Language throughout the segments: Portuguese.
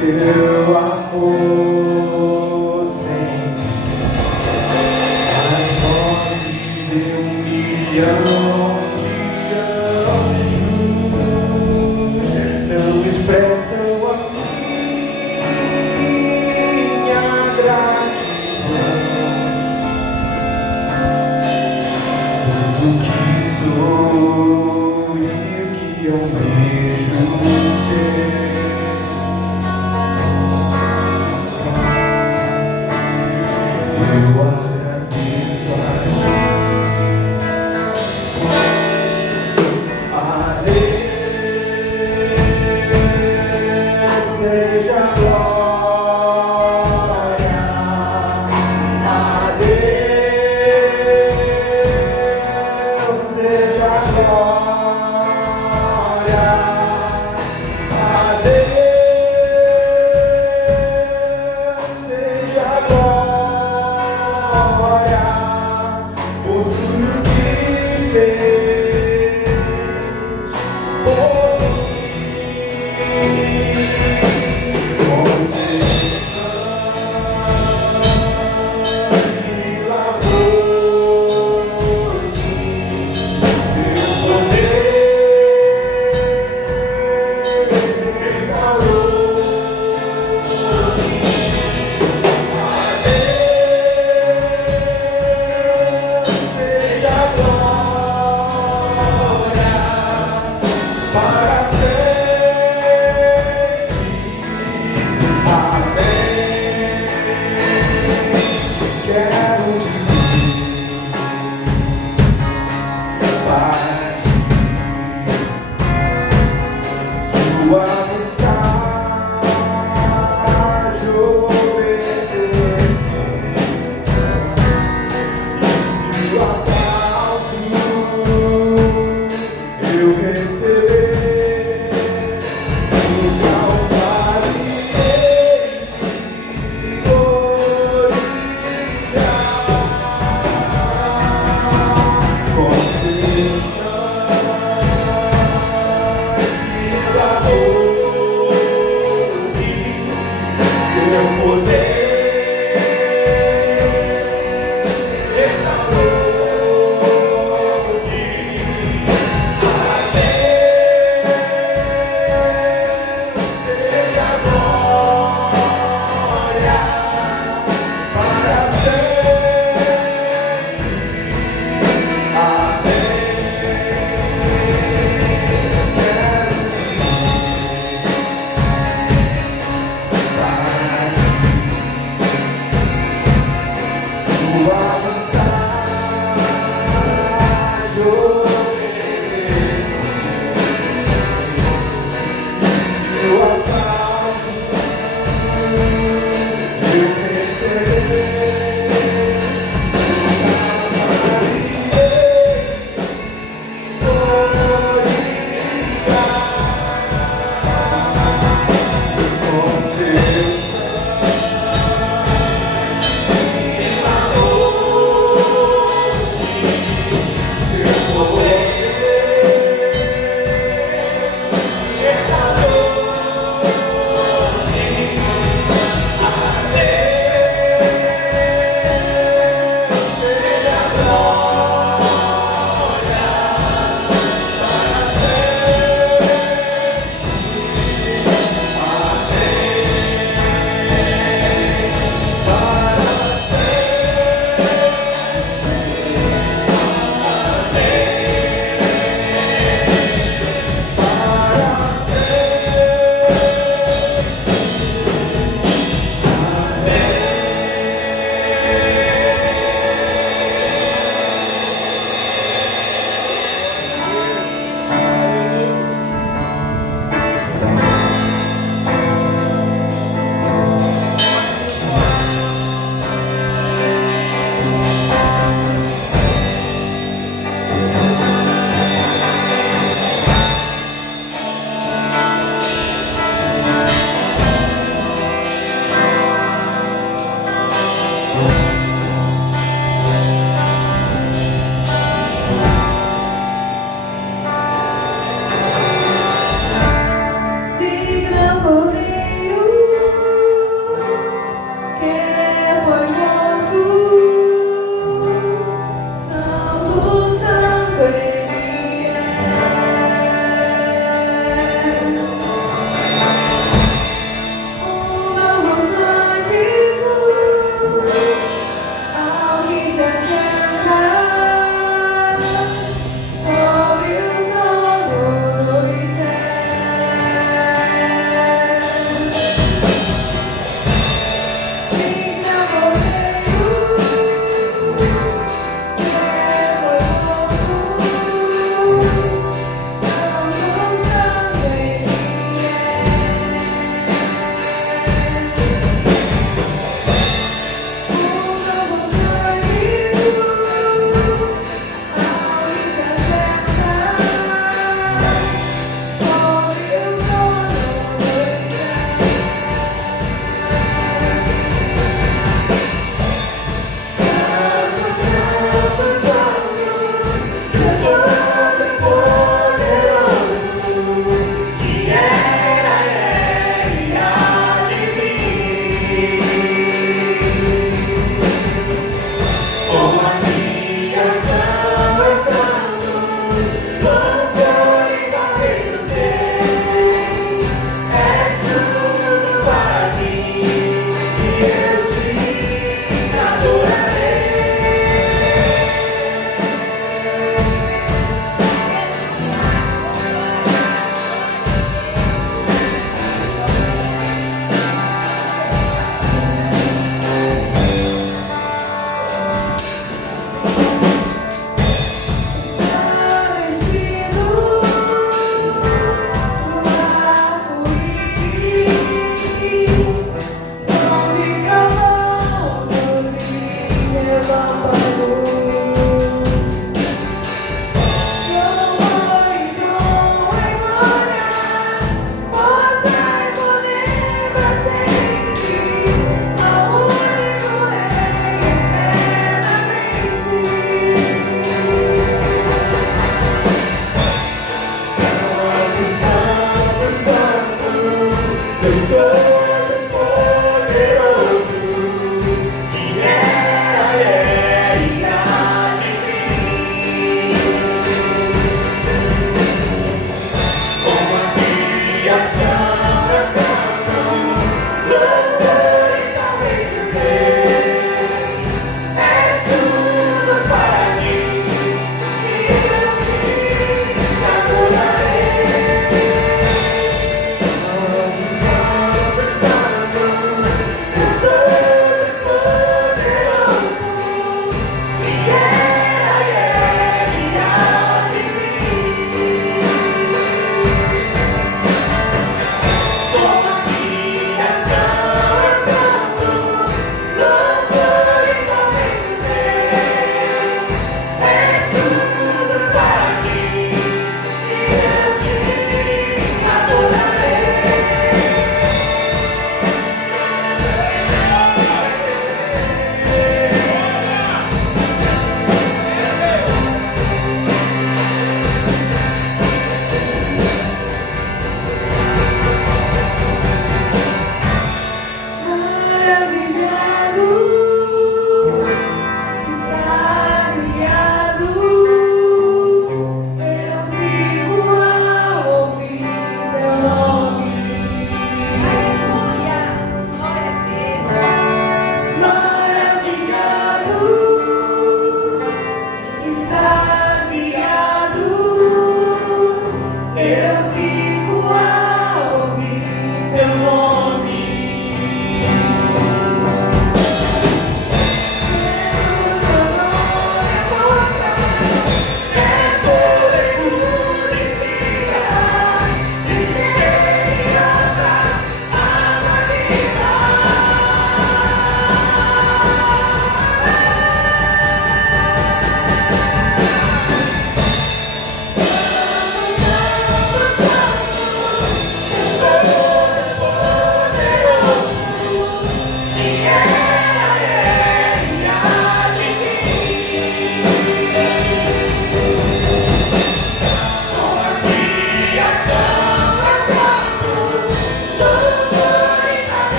teu amor sem as vozes de 1 milhão de anjos não expressam a minha gratidão. Tudo que sou e o que eu vejo ser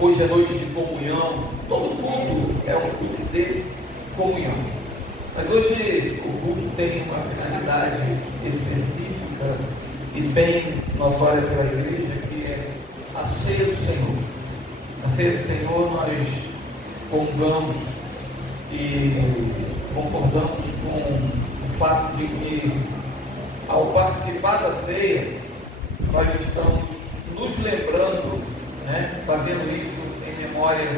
Hoje é noite de comunhão, todo mundo é um culto de comunhão. Mas hoje o culto tem uma finalidade específica e bem notória pela igreja, que é a ceia do Senhor. A ceia do Senhor nós comungamos e concordamos com o fato de que, ao participar da ceia, nós estamos nos lembrando, fazendo isso em memória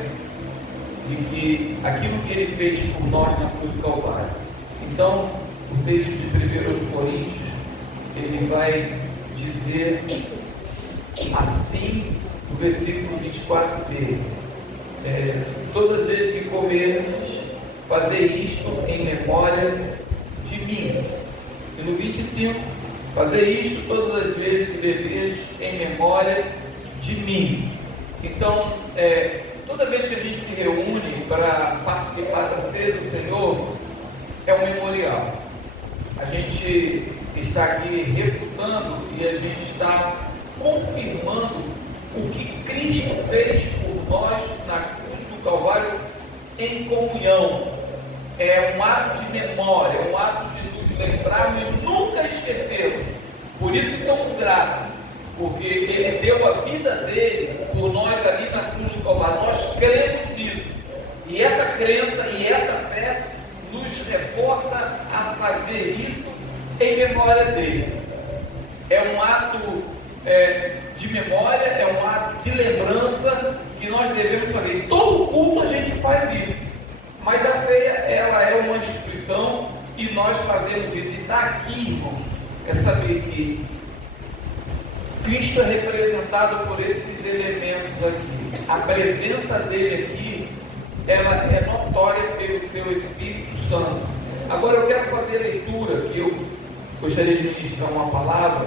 de que aquilo que Ele fez por nós na cruz do Calvário. Então, o texto de 1 Coríntios, ele vai dizer assim, no versículo 24b: todas as vezes que comerdes, fazer isto em memória de mim. E no 25, fazer isto todas as vezes que beberdes em memória de mim. Então, toda vez que a gente se reúne para participar da ceia do Senhor, é um memorial. A gente está aqui refutando e a gente está confirmando o que Cristo fez por nós na cruz do Calvário em comunhão. É um ato de memória, é um ato de nos lembrarmos e nunca esquecermos. Por isso que somos gratos, porque Ele deu a vida dele por nós ali na cruz do Calvário. Nós cremos nisso. E essa crença e essa fé nos reforça a fazer isso em memória dele. É um ato de memória, é um ato de lembrança que nós devemos fazer. Em todo culto a gente faz isso, mas a ceia, ela é uma instituição e nós fazemos isso. E está aqui, irmão, é saber que Cristo é representado por esses elementos aqui. A presença dele aqui, ela é notória pelo seu Espírito Santo. Agora eu quero fazer a leitura, que eu gostaria de ministrar uma palavra,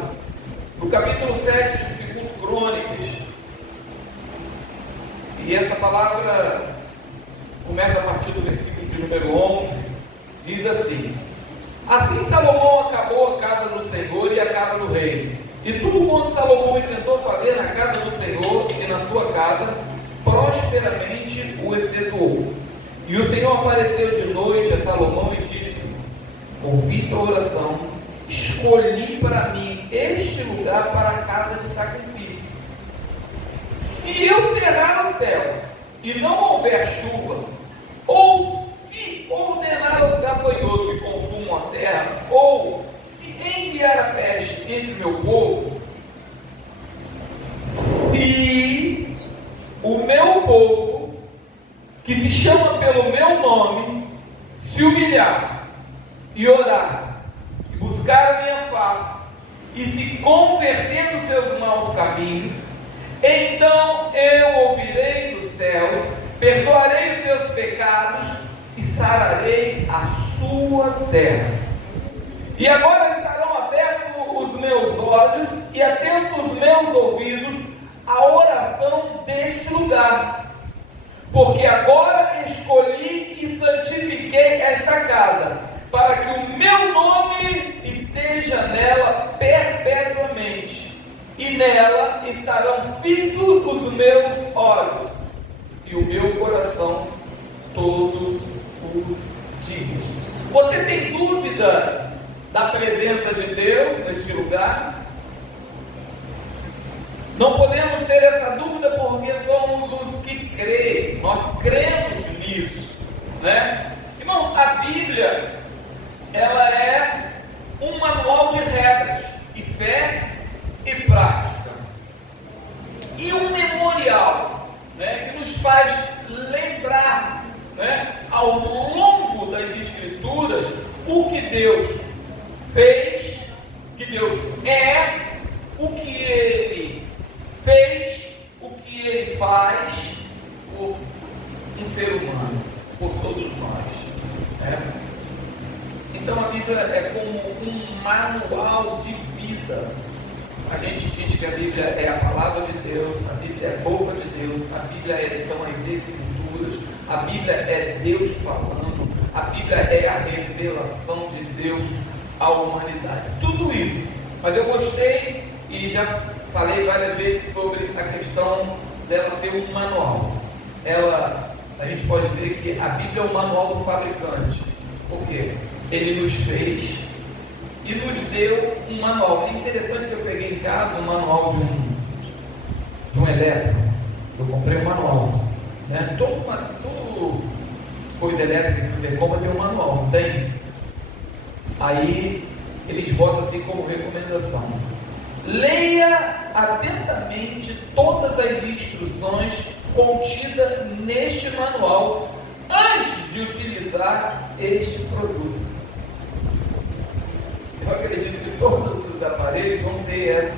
no capítulo 7 de 2 Crônicas. E essa palavra começa a partir do versículo de número 11, diz assim: assim Salomão acabou a casa do Senhor e a casa do rei, e tudo quanto Salomão intentou fazer na casa do Senhor e na sua casa, prosperamente o efetuou. E o Senhor apareceu de noite a Salomão e disse: ouvi tua oração, escolhi para mim este lugar para a casa de sacrifício. Se eu cerrar o céu e não houver chuva, ou se ordenar aos gafanhotos que consumam a terra, ou se enviar a peste entre o meu povo, se o meu povo, que se chama pelo meu nome, se humilhar e orar, e buscar a minha face, e se converter dos seus maus caminhos, então eu ouvirei dos céus, perdoarei os seus pecados e sararei a sua terra. E agora estarão abertos os meus olhos e atentos os meus ouvidos à oração deste lugar, porque agora escolhi e santifiquei esta casa, para que o meu nome esteja nela perpetuamente, e nela estarão fixos os meus olhos e o meu coração todos os dias. Você tem dúvida da presença de Deus neste lugar? Não podemos ter essa dúvida porque somos os que creem, nós cremos nisso, né? Irmão, a Bíblia, ela é um manual de regras, e fé e prática, e um memorial, né, que nos faz lembrar, né, ao longo das Escrituras, o que Deus fez, que Deus é, o que Ele fez, o que Ele faz por um ser humano, por todos nós, né? Então a Bíblia é como um manual de vida. A gente diz que a Bíblia é a palavra de Deus, a Bíblia é a boca de Deus, a Bíblia são as Escrituras, a Bíblia é Deus falando, a Bíblia é a revelação de Deus à humanidade. Tudo isso. Mas eu gostei e já falei várias vezes sobre a questão dela ser um manual. A gente pode dizer que a Bíblia é o manual do fabricante. Por quê? Ele nos fez e nos deu um manual. É interessante que eu peguei em casa um manual de um elétrico. Eu comprei um manual, né? Todo coisa elétrica que você compra tem um manual, não tem? Aí eles botam assim como recomendação: leia atentamente todas as instruções contidas neste manual antes de utilizar este produto. todos os aparelhos vão ter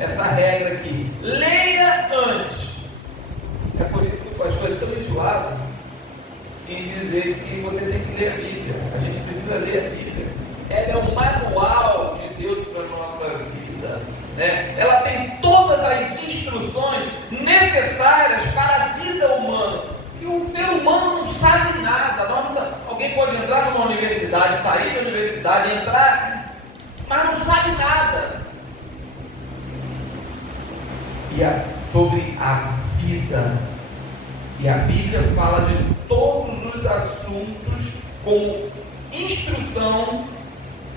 essa regra aqui. Leia antes. É por isso que o pastor é tão enjoado em dizer que você tem que ler a Bíblia. A gente precisa ler a Bíblia. Ela é o manual de Deus para a nossa vida, né? Ela tem todas as instruções necessárias para a vida humana. E o ser humano não sabe nada. Alguém pode entrar numa universidade, sair da universidade, entrar, mas não sabe nada. Sobre a vida. E a Bíblia fala de todos os assuntos como instrução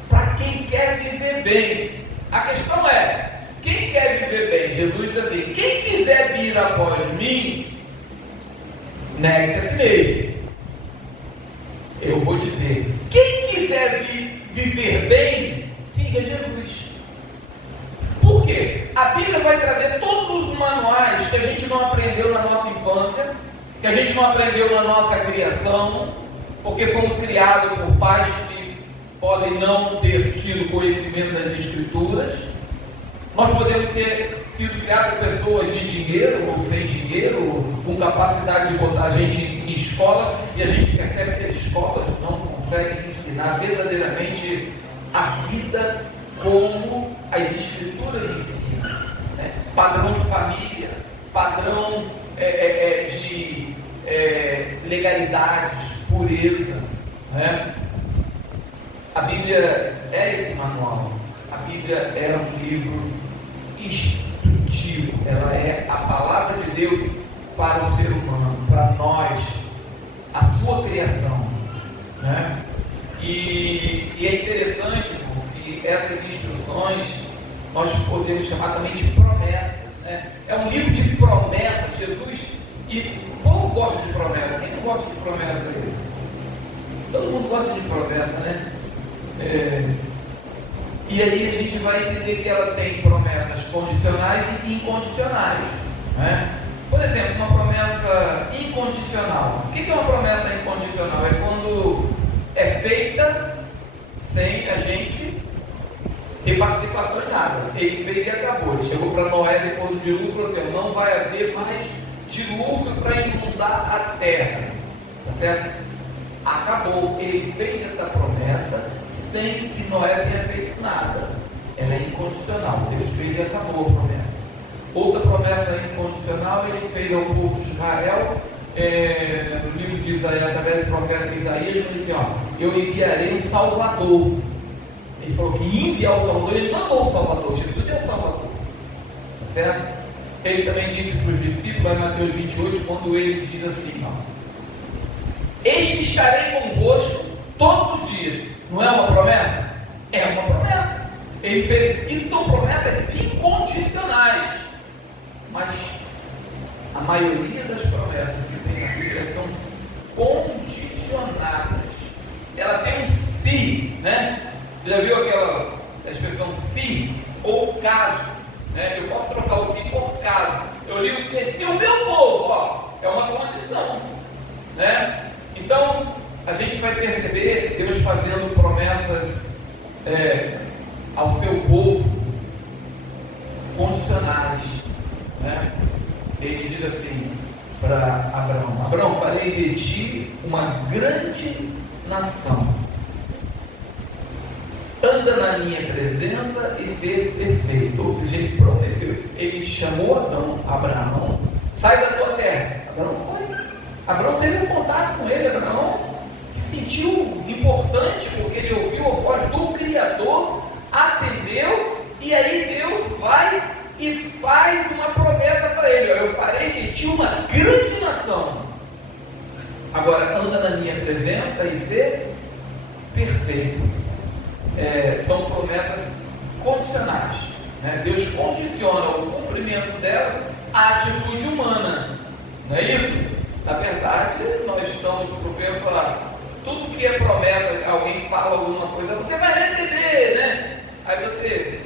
para quem quer viver bem. A questão é, quem quer viver bem? Jesus diz assim: quem quiser vir após mim, negue-se a si mesmo. Eu vou dizer, quem quiser viver bem, siga Jesus. Por quê? A Bíblia vai trazer todos os manuais que a gente não aprendeu na nossa infância, que a gente não aprendeu na nossa criação, porque fomos criados por pais que podem não ter tido conhecimento das Escrituras. Nós podemos ter sido criados por pessoas de dinheiro ou sem dinheiro, com capacidade de botar a gente em escolas, e a gente percebe que as escolas não conseguem ensinar verdadeiramente a vida como as Escrituras ensinam, né? Padrão de família, padrão de legalidades, pureza, né? A Bíblia é esse manual. A Bíblia é um livro instrutivo. Ela é a palavra de Deus para o ser humano, para nós, a sua criação, né? E é interessante porque essas instruções nós podemos chamar também de promessas, né? É um livro de promessas. Jesus, e o povo gosta de promessas. Quem não gosta de promessas? Todo mundo gosta de promessas, né? E aí a gente vai entender que ela tem promessas condicionais e incondicionais, né? Por exemplo, uma promessa incondicional. O que é uma promessa incondicional? É quando é feita sem a gente ter participação em nada. Ele fez e acabou. Ele chegou para Noé depois do dilúvio e falou: não vai haver mais dilúvio para inundar a terra. Tá certo? Acabou. Ele fez essa promessa sem que Noé tenha feito nada. Ela é incondicional. Deus fez e acabou a promessa. Outra promessa incondicional ele fez ao povo de Israel, no livro de Isaías, através do profeta Isaías, ele disse: ó, eu enviarei um Salvador. Ele falou que ia enviar o Salvador, ele mandou o Salvador. Jesus é o Salvador. Certo? Ele também disse para os discípulos, lá em Mateus 28, quando ele diz assim: ó, eis que estarei convosco todos os dias. Não é uma promessa? É uma promessa. Ele fez. Isso são promessas incondicionais. Mas a maioria das promessas que tem na Bíblia são condicionadas. Ela tem um se, né? Você já viu aquela expressão se ou caso, né? Eu posso trocar o se por caso. Eu li o texto, o meu povo, ó, é uma condição, né? Então a gente vai perceber Deus fazendo promessas ao seu povo condicionais, né? Ele diz assim para Abraão: Abraão, farei de ti uma grande nação, anda na minha presença e ser perfeito. Ou seja, ele prometeu, ele chamou Abraão, sai da tua terra. Abraão foi. Abraão teve um contato com ele. Abraão se sentiu importante porque ele ouviu a voz do Criador, atendeu, e aí Deus vai e faz uma promessa para ele: eu farei de ti uma grande nação. Agora, anda na minha presença e ser perfeito. São promessas condicionais, né? Deus condiciona o cumprimento dela à atitude humana, não é isso? Na verdade, nós estamos propensos a falar: tudo que é promessa, alguém fala alguma coisa, você vai receber, né? Aí você,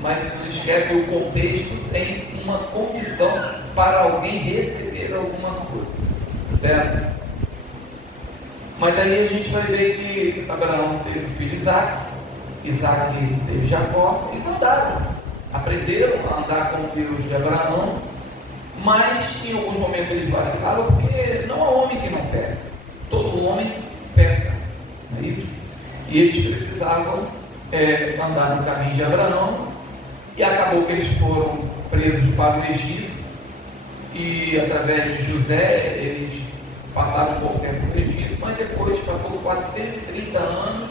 mas não esquece que o contexto tem uma condição para alguém receber alguma coisa, certo? Mas aí a gente vai ver que Abraão teve o filho Isaac, Isaac teve Jacó, eles andaram, aprenderam a andar com o Deus de Abraão, mas em alguns momentos eles vacilaram, porque não há homem que não peca, todo homem peca, não é isso? E eles precisavam andar no caminho de Abraão, e acabou que eles foram presos para o Egito, e através de José eles passaram um pouco tempo no Egito, mas depois passou 430 anos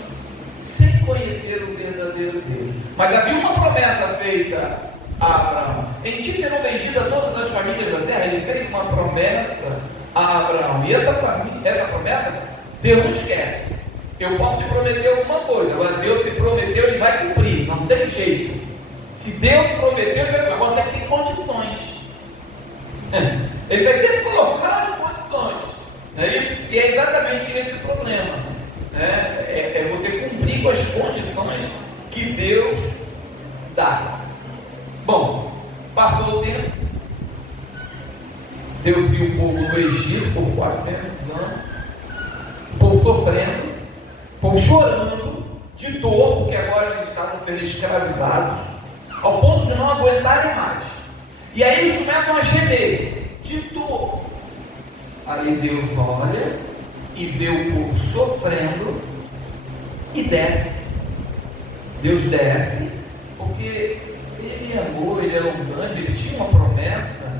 sem conhecer o verdadeiro Deus. Mas havia uma promessa feita a Abraão: em ti serão benditas todas as famílias da terra. Ele fez uma promessa a Abraão, e essa promessa Deus não esquece. Eu posso te prometer alguma coisa, agora Deus te prometeu, Ele vai cumprir, não tem jeito. Se Deus prometeu, agora tem que ter condições. Ele vai ter que colocar as condições, não é isso? E é exatamente esse problema, né? É você cumprir com as condições que Deus dá. Bom, passou o tempo, Deus viu o povo do Egito por 400 anos, o povo sofrendo, o povo chorando de dor, porque agora eles estavam sendo escravizados, ao ponto de não aguentarem mais. E aí eles começam a gemer de dor. Aí Deus olha e vê o povo sofrendo e desce. Deus desce, porque Ele amou, Ele era um grande, Ele tinha uma promessa,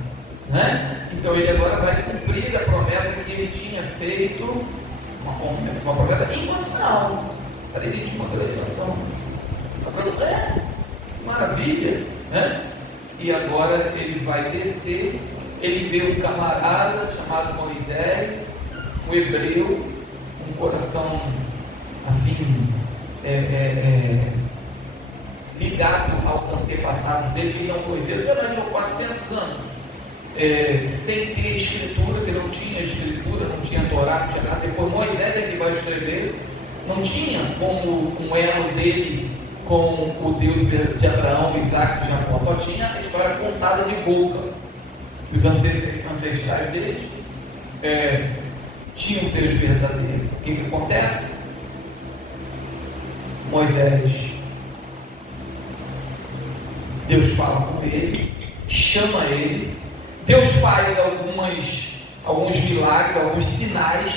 né? Então Ele agora vai cumprir a promessa que Ele tinha feito, uma promessa incondicional. Ele tinha uma grande nação. Maravilha, né? E agora ele vai descer, ele vê um camarada chamado Moisés, um hebreu, um coração assim, ligado aos antepassados dele, que não conhecia. Ele imaginou 400 anos, sem ter escritura, que não tinha escritura, não tinha Torá, não tinha nada. Depois Moisés é que vai escrever, não tinha como um elo dele com o Deus de Abraão, Isaac e Jacó, só tinha a história contada de boca. Os ancestrais deles tinham um Deus verdadeiro. O que acontece? Moisés, Deus fala com ele, chama ele, Deus faz alguns milagres, alguns sinais,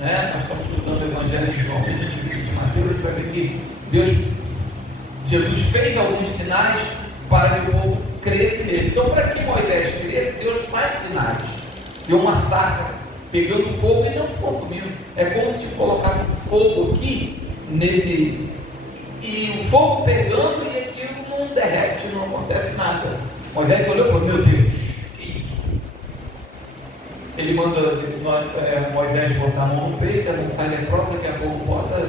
né? Nós estamos estudando o Evangelho de João, de Mateus, vai ver que Jesus fez alguns sinais para que o povo cresça nele. Então, para que Moisés cresça, Deus faz sinais. Deu uma sarça pegando fogo e não consumindo. É como se colocasse fogo aqui, e o fogo pegando e aquilo não derrete, não acontece nada. Moisés olhou e falou: meu Deus, que isso? Ele manda Moisés botar a mão no peito, não sai leprosa, daqui a pouco bota.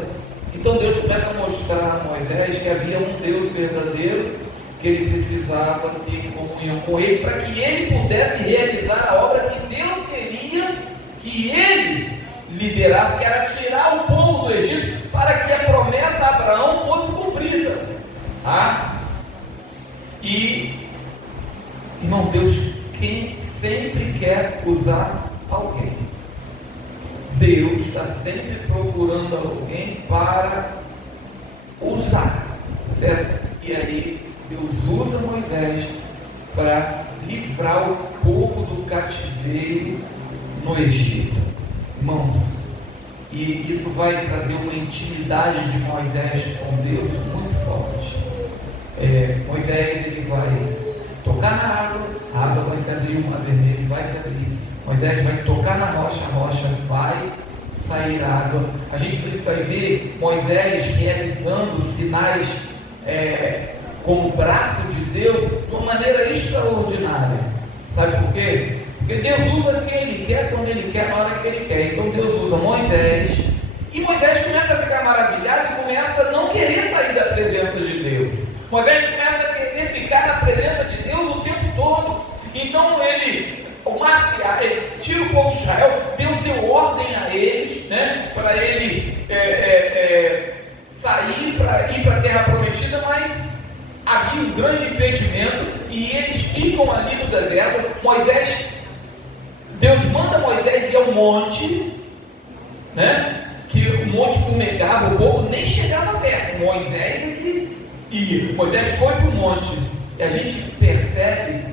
Então Deus começa a mostrar a Moisés que havia um Deus verdadeiro, que ele precisava ter comunhão com ele, para que ele pudesse realizar a obra que Deus queria que ele liderasse, que era tirar o povo do Egito, para que a promessa a Abraão fosse cumprida. E, irmão, Deus sempre quer usar alguém. Deus está sempre procurando alguém para usar, certo? E aí Deus usa Moisés para livrar o povo do cativeiro no Egito. Irmãos, e isso vai trazer uma intimidade de Moisés com Deus muito forte. Moisés, ele vai tocar na água, a água vai se abrir, o mar vermelho vai se abrir. Moisés vai tocar na rocha, a rocha vai sair água. A gente vai ver Moisés realizando sinais com o braço de Deus de uma maneira extraordinária. Sabe por quê? Porque Deus usa quem Ele quer, quando Ele quer, na hora que Ele quer. Então Deus usa Moisés, e Moisés começa a ficar maravilhado e começa a não querer sair da presença de Deus. Moisés começa a querer ficar na presença de Deus o tempo todo. Então ele tira o povo de Israel. Deus deu ordem a eles, né, para ele sair para ir para a terra prometida, mas havia um grande impedimento e eles ficam ali no deserto. Deus manda Moisés ir ao monte, né, que monte fumegava, o povo nem chegava perto. Moisés é que ia. Moisés foi para o monte. E a gente percebe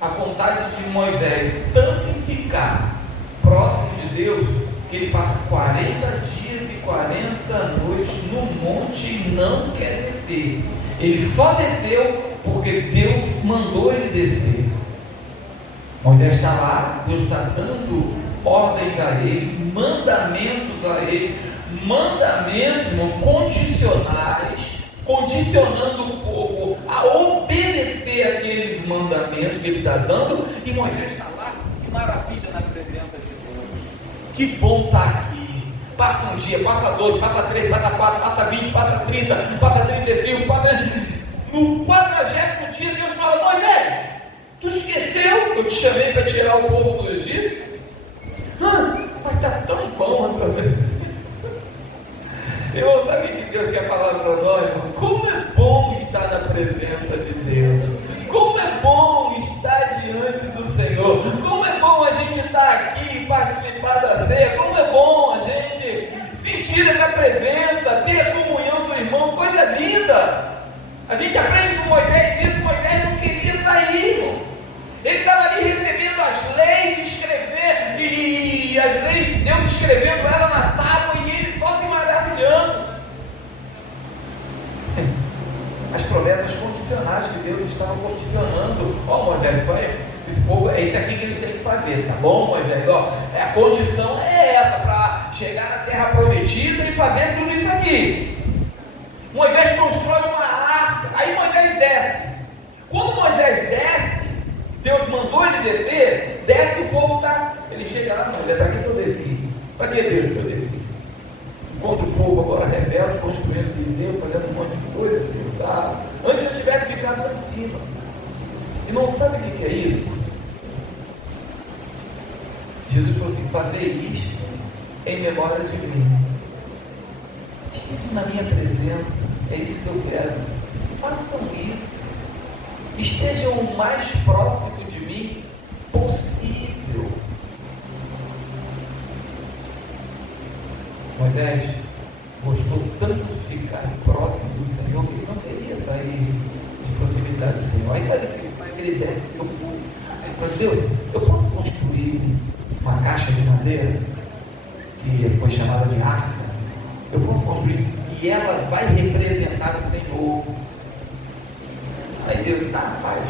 a vontade de Moisés tanto em ficar próximo de Deus, que ele passa 40 dias e 40 noites no monte e não quer descer. Ele só desceu porque Deus mandou ele descer. Moisés está lá, Deus está dando ordens a ele, mandamentos a ele, mandamentos, irmão, condicionais, condicionando o povo a obedecer aqueles mandamentos que ele está dando, e Moisés está lá, que maravilha na presença de Deus, que bom estar aqui. Passa um dia, passa 2, passa 3, passa 4, passa 20, passa 30, passa 35, passa... No 40º dia Deus fala: Moisés, tu esqueceu? Eu te chamei para tirar o povo do Egito. Mas está tão bom outra vez. Eu sabe que Deus quer falar para nós, irmão? Como é bom estar na presença de Deus. Como é bom estar diante do Senhor. Como é bom a gente estar aqui e participar da ceia. Como é bom a gente sentir essa presença, ter a comunhão do irmão. Coisa linda. A gente aprende com Moisés que Moisés não queria sair, irmão. Ele estava ali recebendo as leis, escrevendo, e as leis de Deus, escrevendo ela na tábua, e ele só se maravilhando. As promessas condicionais que Deus estava condicionando. Moisés, é isso aqui que eles têm que fazer, tá bom, Moisés? A condição é essa, para chegar na terra prometida e fazer tudo isso aqui. Moisés constrói uma arca, aí Moisés desce. Quando Moisés desce, Deus mandou ele descer, desce e o povo está. Ele chega lá: Moisés, para que eu desci? Para que Deus que eu desci? Enquanto o povo agora rebelde, construindo de Deus, fazendo um monte de coisa, tá? Antes eu tivesse ficado lá em cima. E não sabe o que é isso? Jesus falou assim: fazer isto em memória de mim. Esteja na minha presença, é isso que eu quero. Façam isso. Estejam o mais próximo de mim possível. Moisés gostou tanto de ficar próximo do Senhor que ele não queria sair de proximidade do Senhor. Aí ele desce e ele falou: Deus, eu posso construir uma caixa de madeira que foi chamada de arca? Eu posso construir e ela vai representar o Senhor. Aí Deus está: faz.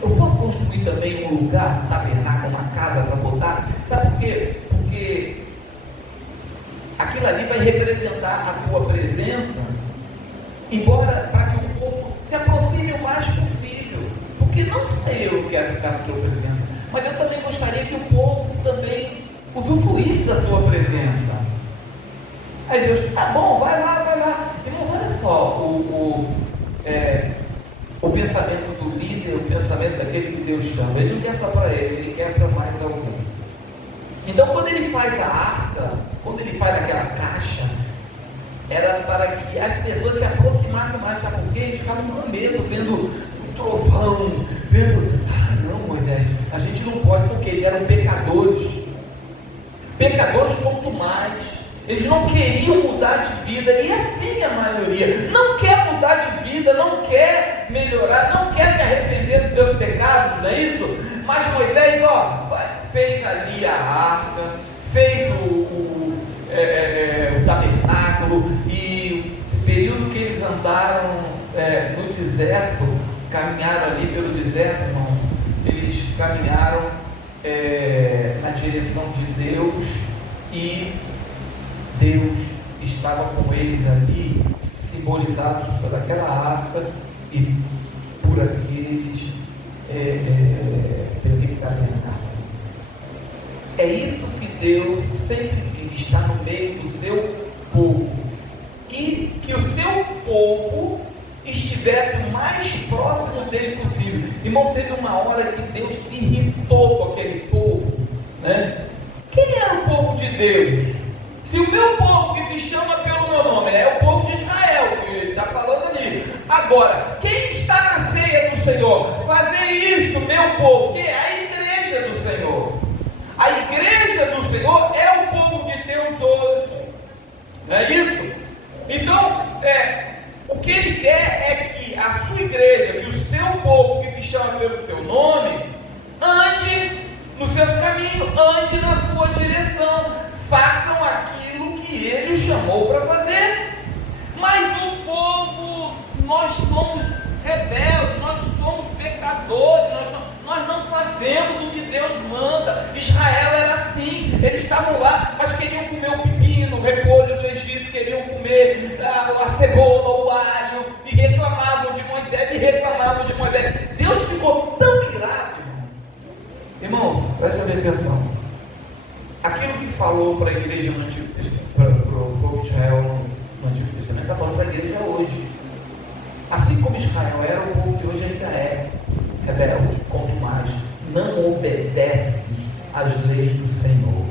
Eu posso construir também um lugar, um tabernáculo, uma casa para botar? Sabe por quê? Porque aquilo ali vai representar a tua presença, embora para que o povo se aproxime o mais possível. Porque não sei eu que quero ficar na tua presença, mas eu também gostaria que o povo também usufruísse da tua presença. Aí Deus: tá bom, vai lá, vai lá. Irmão, olha só o pensamento do líder, o pensamento daquele que Deus chama. Ele não quer só para ele quer para mais alguém. Então, quando ele faz a arca, quando ele faz aquela caixa, era para que as pessoas se aproximassem mais, sabe por quê? Eles ficavam com medo, vendo o trovão, vendo: não, Moisés, a gente não pode, porque eles eram pecadores. Pecadores quanto mais. Eles não queriam mudar de vida, e assim a maioria não quer mudar de vida, não quer melhorar, não quer se arrepender dos seus pecados, não é isso? Mas Moisés, fez ali a arca, fez o tabernáculo, e o período que eles andaram no deserto, caminharam ali pelo deserto, irmãos, eles caminharam na direção de Deus, e Deus estava com eles ali, simbolizados por aquela arca e por aqueles tabernáculos. É isso que Deus sempre quis, estar no meio do seu povo, e que o seu povo estivesse o mais próximo dele possível. Irmão, teve uma hora que Deus se irritou com aquele povo, né? Quem era o povo de Deus? Se o meu povo, que me chama pelo meu nome, é o povo de Israel, que ele está falando ali. Agora, quem está na ceia do Senhor? Fazer isto, meu povo, que é a igreja do Senhor. A igreja do Senhor é o povo de Deus hoje. Não é isso? Então, o que ele quer é que a sua igreja, que o seu povo que te chama pelo seu nome, ande nos seus caminhos, ande na sua direção, façam aquilo que ele os chamou para fazer. Mas o povo, nós somos rebeldes, nós somos pecadores, nós não fazemos o que Deus manda. Israel era assim, eles estavam lá, mas queriam comer o pepino, o repolho do Egito, queriam comer a cebola, o alho, e reclamavam de Moisés, Deus ficou tão irado, irmãos, preste atenção. Aquilo que falou para a igreja no Antigo Testamento, para o povo de Israel no Antigo Testamento, está falando para a igreja hoje. Assim como Israel era, o povo de hoje ainda é rebelde, como mais, não obedece às leis do Senhor.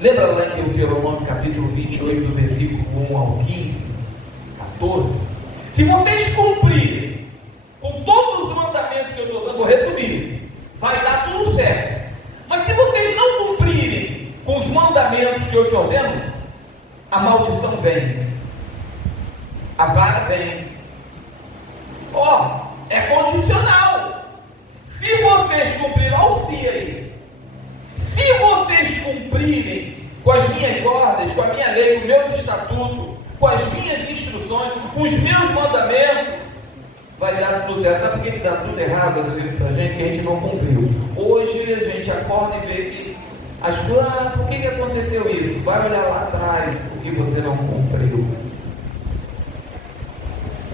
Lembra lá em Deuteronômio capítulo 28, do versículo 1 ao 15, 14? Se vocês cumprirem com todos os mandamentos que eu estou dando, vou resumir, vai dar tudo certo. Mas se vocês não cumprirem com os mandamentos que eu te ordeno, a maldição vem, a vara vem. É condicional. Se vocês cumprirem, auxilia aí. Se vocês cumprirem com as minhas ordens, com a minha lei, com o meu estatuto, com as minhas instruções, com os meus mandamentos, vai dar tudo certo. Sabe por que dá tudo errado às vezes pra gente? Que a gente não cumpriu. Hoje a gente acorda e vê que as coisas, por que aconteceu isso? Vai olhar lá atrás o que você não cumpriu.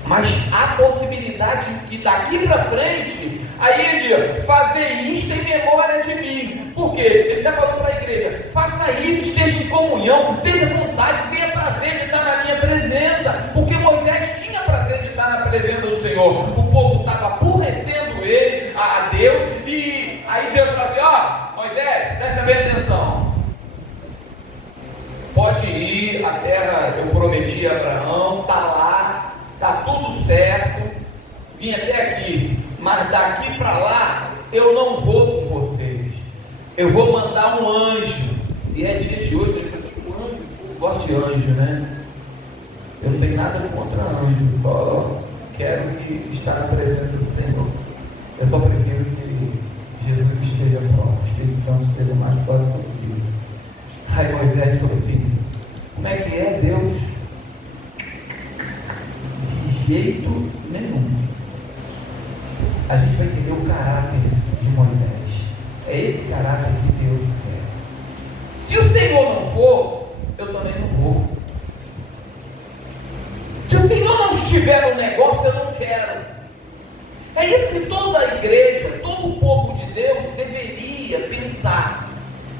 Mas há possibilidade que daqui para frente, aí ele diz, fazer isto em memória de mim. Por quê? Ele está falando para a igreja, faça isso, esteja em comunhão, tenha vontade, tenha prazer de estar na minha presença. Porque Moisés tinha prazer de estar na presença do Senhor. O povo estava aborrecendo ele, a Deus, e aí Deus falou assim, Moisés, presta bem atenção. Pode ir, a terra eu prometi a Abraão, está lá. Está tudo certo, vim até aqui, mas daqui para lá eu não vou com vocês. Eu vou mandar um anjo. E é dia de hoje, ele falou, um anjo, eu gosto de anjo, né? Eu não tenho nada contra anjo, só quero que estar na presença do Senhor. Eu só prefiro que Jesus esteja próximo, que o Espírito Santo esteja mais próximo possível. Aí Moisés falou assim, como é que é Deus? Jeito nenhum. A gente vai entender o caráter de Moisés. É esse caráter que Deus quer. Se o Senhor não for, eu também não vou. Se o Senhor não estiver no negócio, eu não quero. É isso que toda a igreja, todo o povo de Deus deveria pensar.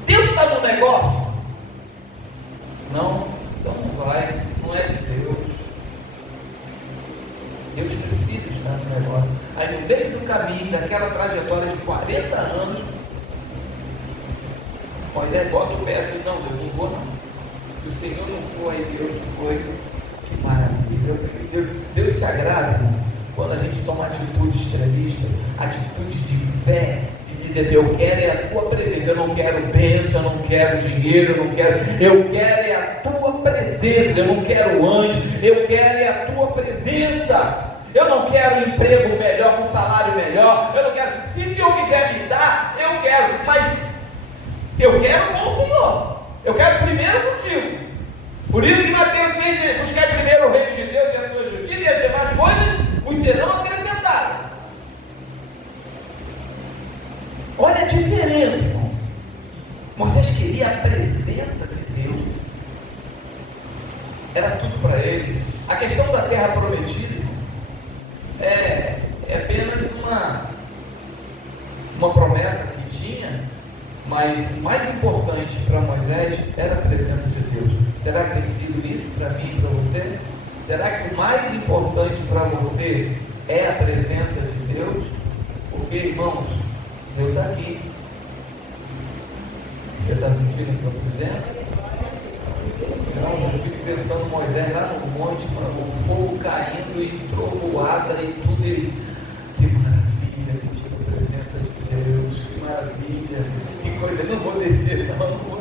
Deus está no negócio? Não, então não vai, não é de Deus. Deus precisa estar no negócio. Aí no meio do caminho, daquela trajetória de 40 anos, Moisés bota o pé e diz, não, Deus, não vou não. Se o Senhor não for, aí Deus foi. Que maravilha. Deus se agrada quando a gente toma atitude extremista, atitude de fé, de dizer, eu quero é a tua presença, eu não quero bênção, eu não quero dinheiro, eu quero é a tua presença, eu não quero anjo, eu quero é a tua presença. Eu não quero emprego melhor, com salário melhor, eu não quero, se o Senhor quiser me dar, eu quero, mas eu quero com o Senhor, eu quero primeiro contigo. Por isso que Mateus diz, buscar primeiro o reino de Deus e a sua justiça, e as demais coisas os serão acrescentadas. Olha a diferença, irmãos. Moisés queria a presença de Deus, era tudo para ele. A questão da terra prometida é apenas uma promessa que tinha, mas o mais importante para Moisés era a presença de Deus. Será que tem sido isso para mim e para você? Será que o mais importante para você é a presença de Deus? Porque, irmãos, Deus está aqui. Você está sentindo o que eu estou dizendo? Então, eu fico pensando Moisés lá no monte, o fogo caindo e trovoada e tudo. Ele, que maravilha, sentir a presença de Deus, que maravilha, que coisa. Eu não vou descer, não.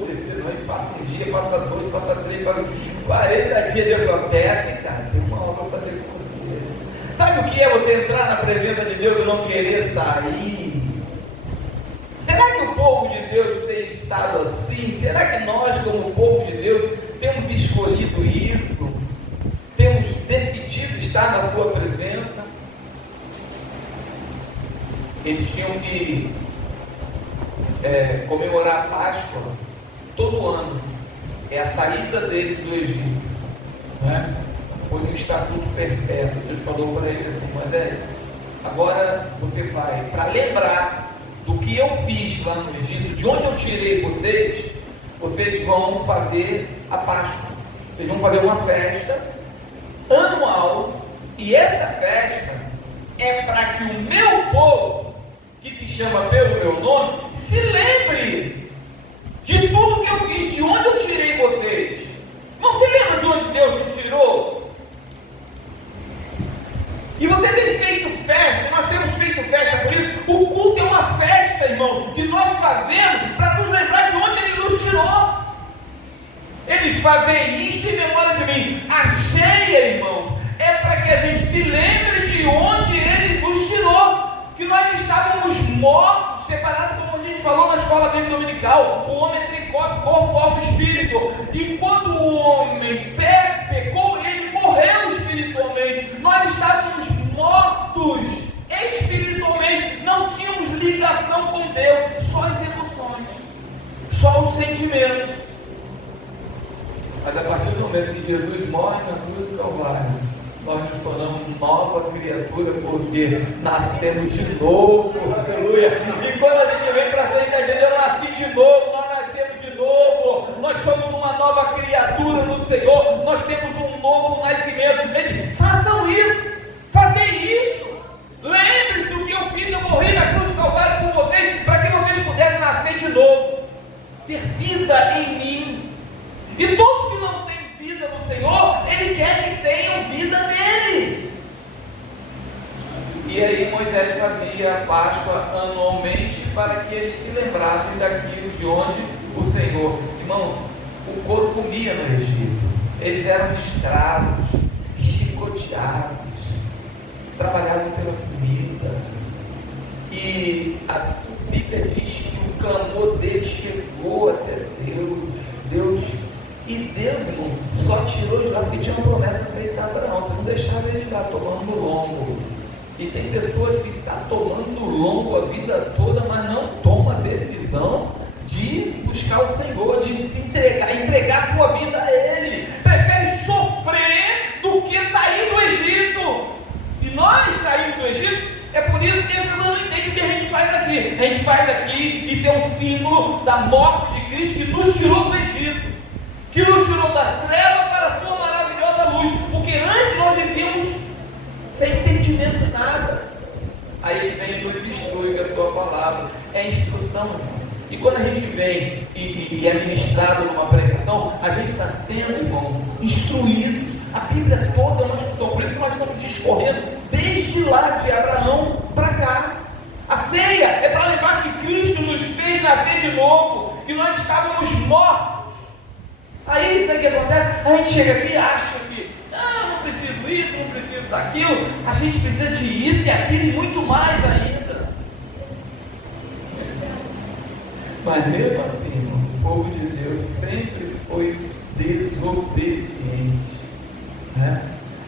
E passa um dia, passa dois, passa três, passa 40 dizia Deus, eu quero ficar, tem uma obra para fazer com você. Sabe o que é você entrar na presença de Deus e não querer sair? Será que o povo de Deus tem estado assim? Será que nós, como povo de Deus, temos escolhido isso? Temos decidido estar na sua presença? Eles tinham que comemorar a Páscoa todo ano. É a saída deles do Egito, né? Foi um estatuto perpétuo. Deus falou para eles assim: Moisés, agora você vai, para lembrar do que eu fiz lá no Egito, de onde eu tirei vocês, vocês vão fazer a Páscoa. Vocês vão fazer uma festa anual, e essa festa é para que o meu povo, que se chama pelo meu nome, se lembre de tudo que eu fiz, de onde eu tirei vocês. Não se lembra de onde Deus te tirou? E você tem feito festa, nós temos feito festa por isso. O culto é uma festa, irmão, que nós fazemos para nos lembrar de onde Ele nos tirou. Eles fazem isto em memória de mim. A ceia, irmãos, é para que a gente se lembre de onde Ele nos tirou. Que nós estávamos mortos, separados, como a gente falou na escola bíblica dominical. O homem tem corpo, alma e espírito. E quando o homem pecou, ele morreu espiritualmente. Nós estávamos mortos espiritualmente. Não tínhamos ligação com Deus. Só as emoções, só os sentimentos. Mas a partir do momento que Jesus morre na cruz do Calvário, nós nos tornamos nova criatura, porque nascemos de novo, aleluia. E quando a gente vem para a Santa Igreja, eu nasci de novo, nós nascemos de novo, nós somos uma nova criatura no Senhor, nós temos um novo nascimento. Ele diz: façam isso, fazem isso, lembre-se do que eu fiz, eu morri na cruz do Calvário por vocês, para que vocês pudessem nascer de novo, ter vida em mim. E todos que não têm vida no Senhor, Ele quer que tenham vida nele. E aí Moisés fazia a Páscoa anualmente para que eles se lembrassem daquilo de onde o Senhor. Irmão, o couro comia no Egito. Eles eram escravos, chicoteados, trabalhavam pela comida. E a Bíblia diz que o clamor deles chegou até Deus. E Deus, irmão, só tirou de lá porque tinha uma promessa feita a Abraão. Não deixava ele estar tomando longo. E tem pessoas que estão tomando longo a vida toda, mas não toma a decisão de buscar o Senhor, de se entregar a sua vida a Ele. Prefere sofrer do que sair do Egito. E nós saímos do Egito, é por isso que as pessoas não entendem o que a gente faz aqui. A gente faz aqui, isso é um símbolo da morte de Cristo que nos tirou do Egito, que nos tirou da treva para a sua maravilhosa luz, porque antes nós vivíamos sem entendimento de nada. Aí Ele vem e nos instrui com a sua palavra, é instrução. E quando a gente vem e é ministrado numa pregação, a gente está sendo, irmão, instruídos. A Bíblia toda é uma instrução, por isso que nós estamos discorrendo desde lá de Abraão para cá. A ceia é para lembrar que Cristo nos fez nascer de novo, que nós estávamos mortos. Aí isso aí que acontece, a gente chega aqui e acha que não preciso isso, não preciso daquilo. A gente precisa de isso e aquilo e muito mais ainda. Mas mesmo assim, o povo de Deus sempre foi desobediente, né?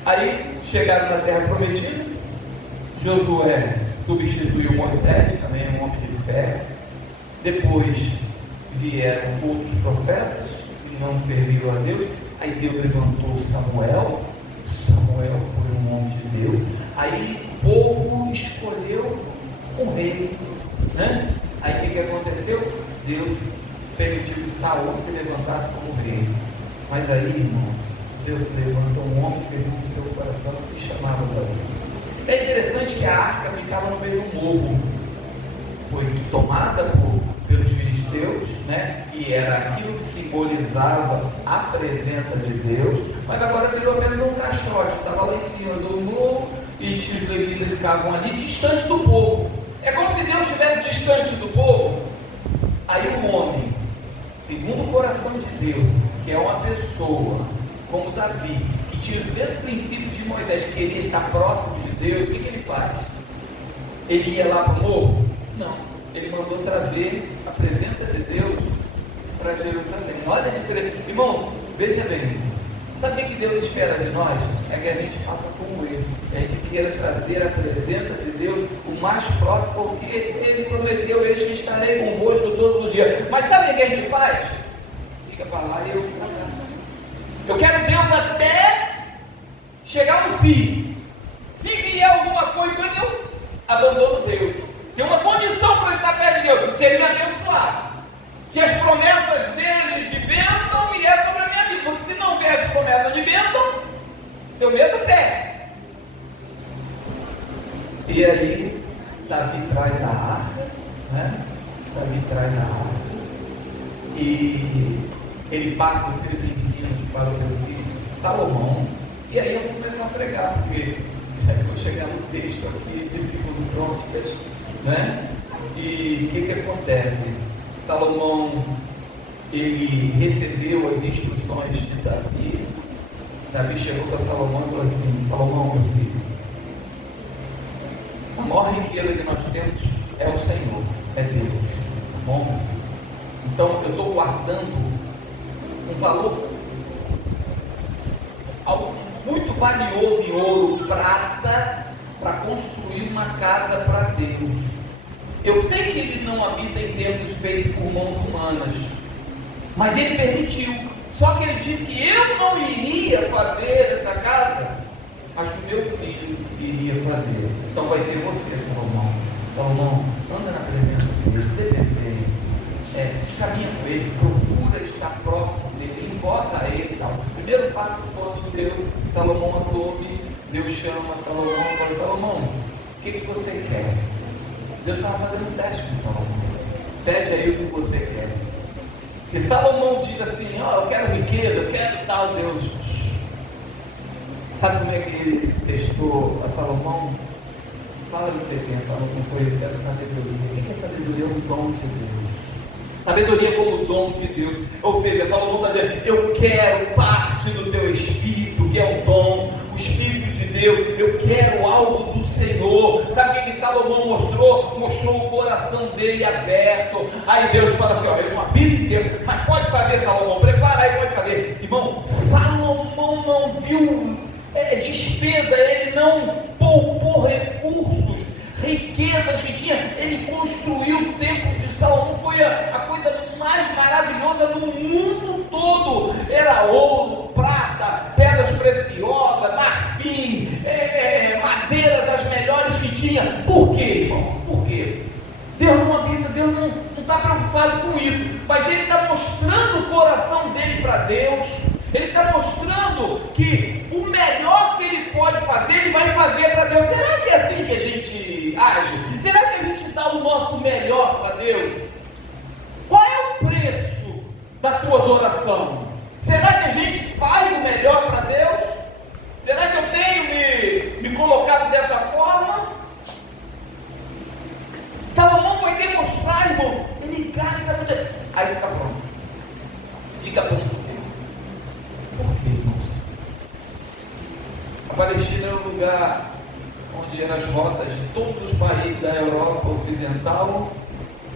Aí chegaram na terra prometida. Josué substituiu Moisés, também é um homem de fé. Depois vieram outros profetas não serviu a Deus. Aí Deus levantou Samuel. Samuel foi um homem de Deus. Aí o povo escolheu um rei, né? Aí o que aconteceu? Deus permitiu que Saul se levantasse como rei. Mas aí, irmão, Deus levantou um homem que segundo o seu coração e chamava Davi. É interessante que a arca ficava no meio do morro. Foi tomada pelos filisteus, né? E era aquilo que simbolizava a presença de Deus, mas agora virou apenas um caixote, estava lá em cima do morro e os levitas ficavam ali distante do povo. É como se Deus estivesse distante do povo. Aí o homem, segundo o coração de Deus, que é uma pessoa como Davi, que tinha o mesmo princípio de Moisés, que queria estar próximo de Deus, o que ele faz? Ele ia lá para o morro? Não. Ele mandou trazer a presença de Deus para Jerusalém. Olha a diferença. Irmão, veja bem. Sabe o que Deus espera de nós? É que a gente faça como ele. A gente queira trazer a presença de Deus o mais próximo, porque ele prometeu: eis que estarei convosco todos os dias. Mas sabe o que a gente faz? Fica para lá e eu para cá. Eu quero Deus até chegar no fim. Se vier alguma coisa, eu abandono Deus. Tem uma condição para estar perto de Deus, que ele me abençoar. Se as promessas deles de bênção vier sobre a minha vida, porque se não vier as promessas de bênção, eu meto o pé. E aí, Davi traz a arca, né? Davi traz a arca, e ele passa os seus ensinos para o seu filho Salomão. E aí eu vou começar a pregar, porque eu vou chegar no texto aqui de 2 Crônicas, né? E o que acontece? Salomão, ele recebeu as instruções de Davi. Davi chegou para Salomão e falou assim: Salomão, meu filho, a maior riqueza que nós temos é o Senhor, é Deus, tá bom? Então eu estou guardando um valor, algo muito valioso em ouro, prata, para construir uma casa para Deus. Eu sei que ele não habita em templos feitos por mãos humanas, mas ele permitiu. Só que ele disse que eu não iria fazer essa casa, mas que o meu filho iria fazer. Então vai ser você, Salomão. Salomão, anda na presença dele, deve caminha com ele, procura estar próximo dele, invoca a ele e tal. Primeiro passo quando Deus, Salomão soube, Deus chama Salomão e fala: Salomão, o que você quer? Deus estava fazendo um teste com Salomão. Pede aí o que você quer. E Salomão diz assim: ó, eu quero riqueza, eu quero tal. Deus, sabe como é que ele testou a Salomão? Fala o que você quer. Salomão foi: eu quero sabedoria. O que é sabedoria? É um dom de Deus. Sabedoria como dom de Deus. Ou seja, Salomão está dizendo: eu quero parte do teu espírito, que é um dom, o espírito de Deus. Eu quero algo do Senhor. Sabe o que Salomão mostrou? Mostrou o coração dele aberto. Aí Deus fala assim: ó, eu não habito em Deus, mas pode fazer, Salomão, prepara aí, pode fazer. Irmão, Salomão não viu despesa, ele não poupou recursos, riquezas que tinha. Ele construiu o templo de Salomão, foi a coisa mais maravilhosa no mundo todo. Era ouro, prata, pedras preciosas, marfim, madeira das melhores que tinha. Por quê, irmão? Por quê? Deus não habita, Deus não está preocupado com isso, mas ele está mostrando o coração dele para Deus. Ele está mostrando que o melhor que ele pode fazer, ele vai fazer para Deus. Será que é assim que a gente age? Será que a gente dá o nosso melhor para Deus? Qual é o preço da tua adoração? Será que a gente faz o melhor para Deus? Será que eu tenho me colocado dessa forma? Salomão vai demonstrar, irmão, ele gasta muito. Aí fica pronto. Fica pronto. Por quê, irmãos? A Palestina era um lugar onde eram as rotas de todos os países da Europa Ocidental,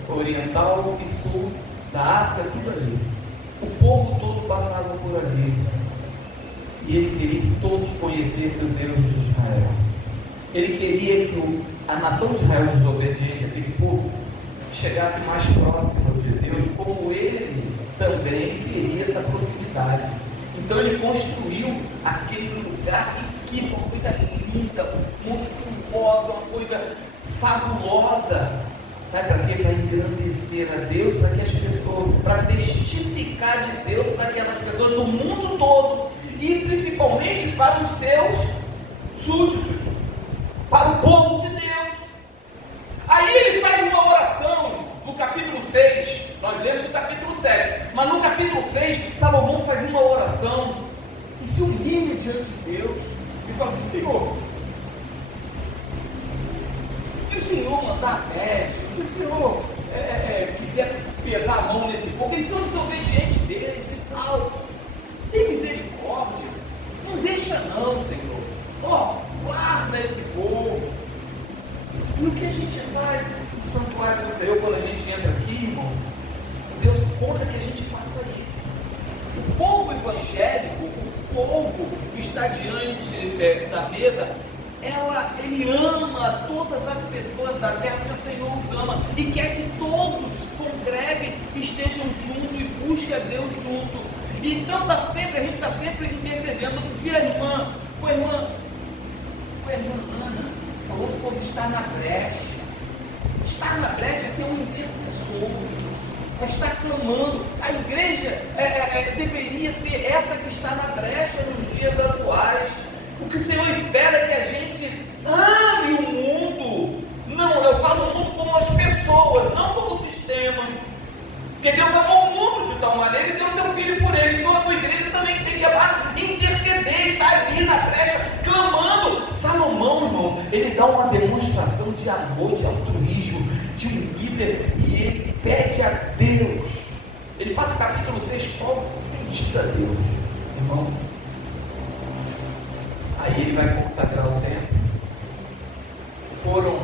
Oriental e Sul, da África, tudo ali. O povo todo passava por ali. E ele queria que todos conhecessem o Deus de Israel. Ele queria que a nação de Israel, desobediente, aquele povo, chegasse mais próximo de Deus, como ele também queria essa proximidade. Então ele construiu aquele lugar que uma coisa linda, monstruosa, uma coisa fabulosa. Sabe para quê? Para engrandecer a Deus, para que as pessoas, para testificar de Deus para aquelas pessoas do mundo todo, e principalmente para os seus súditos, para o povo de Deus. Aí ele faz uma oração no capítulo 6, nós lemos no capítulo 7, mas no capítulo 6, Salomão faz uma oração e se humilha diante de Deus e fala assim: Senhor, se o Senhor mandar a peste, se o Senhor quiser pesar a mão nesse povo, eles são desobedientes deles e tal, tem misericórdia. não, Senhor. Ó, guarda esse povo. E o que a gente faz no santuário do Senhor quando a gente entra aqui, irmão? Deus conta que a gente faça isso. O povo evangélico, o povo que está diante da mesa, ele ama todas as pessoas da terra que o Senhor os ama e quer que todos congreguem, estejam juntos e busquem a Deus junto. Então a gente está sempre intercedendo. Outro dia a irmã Ana falou sobre estar na brecha. Estar na brecha é ser um intercessor, é estar clamando. A igreja deveria ser essa que está na brecha nos dias atuais. O que o Senhor espera é que a gente ame o mundo. Não, eu falo o mundo como as pessoas, não como o sistema. Porque Deus amou o mundo de tal maneira e deu seu filho por ele. Então a tua igreja também tem que amar, interceder, estar ali na brecha, clamando. Salomão, irmão, ele dá uma demonstração de amor, de altruísmo, de um líder, e ele pede a Deus. Ele passa o capítulo 6 todo pedindo a Deus, irmão. Aí ele vai consagrar o templo. Foram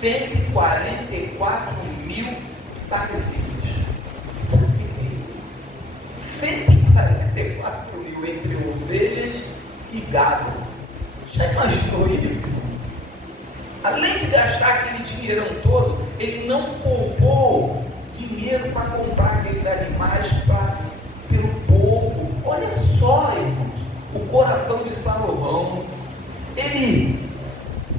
144 mil sacrifícios. 144 mil entre ovelhas e gado. Já imaginou isso? Além de gastar aquele dinheirão todo, ele não poupou dinheiro para comprar aqueles animais pelo povo. Olha só, irmãos, o coração de Salomão. Ele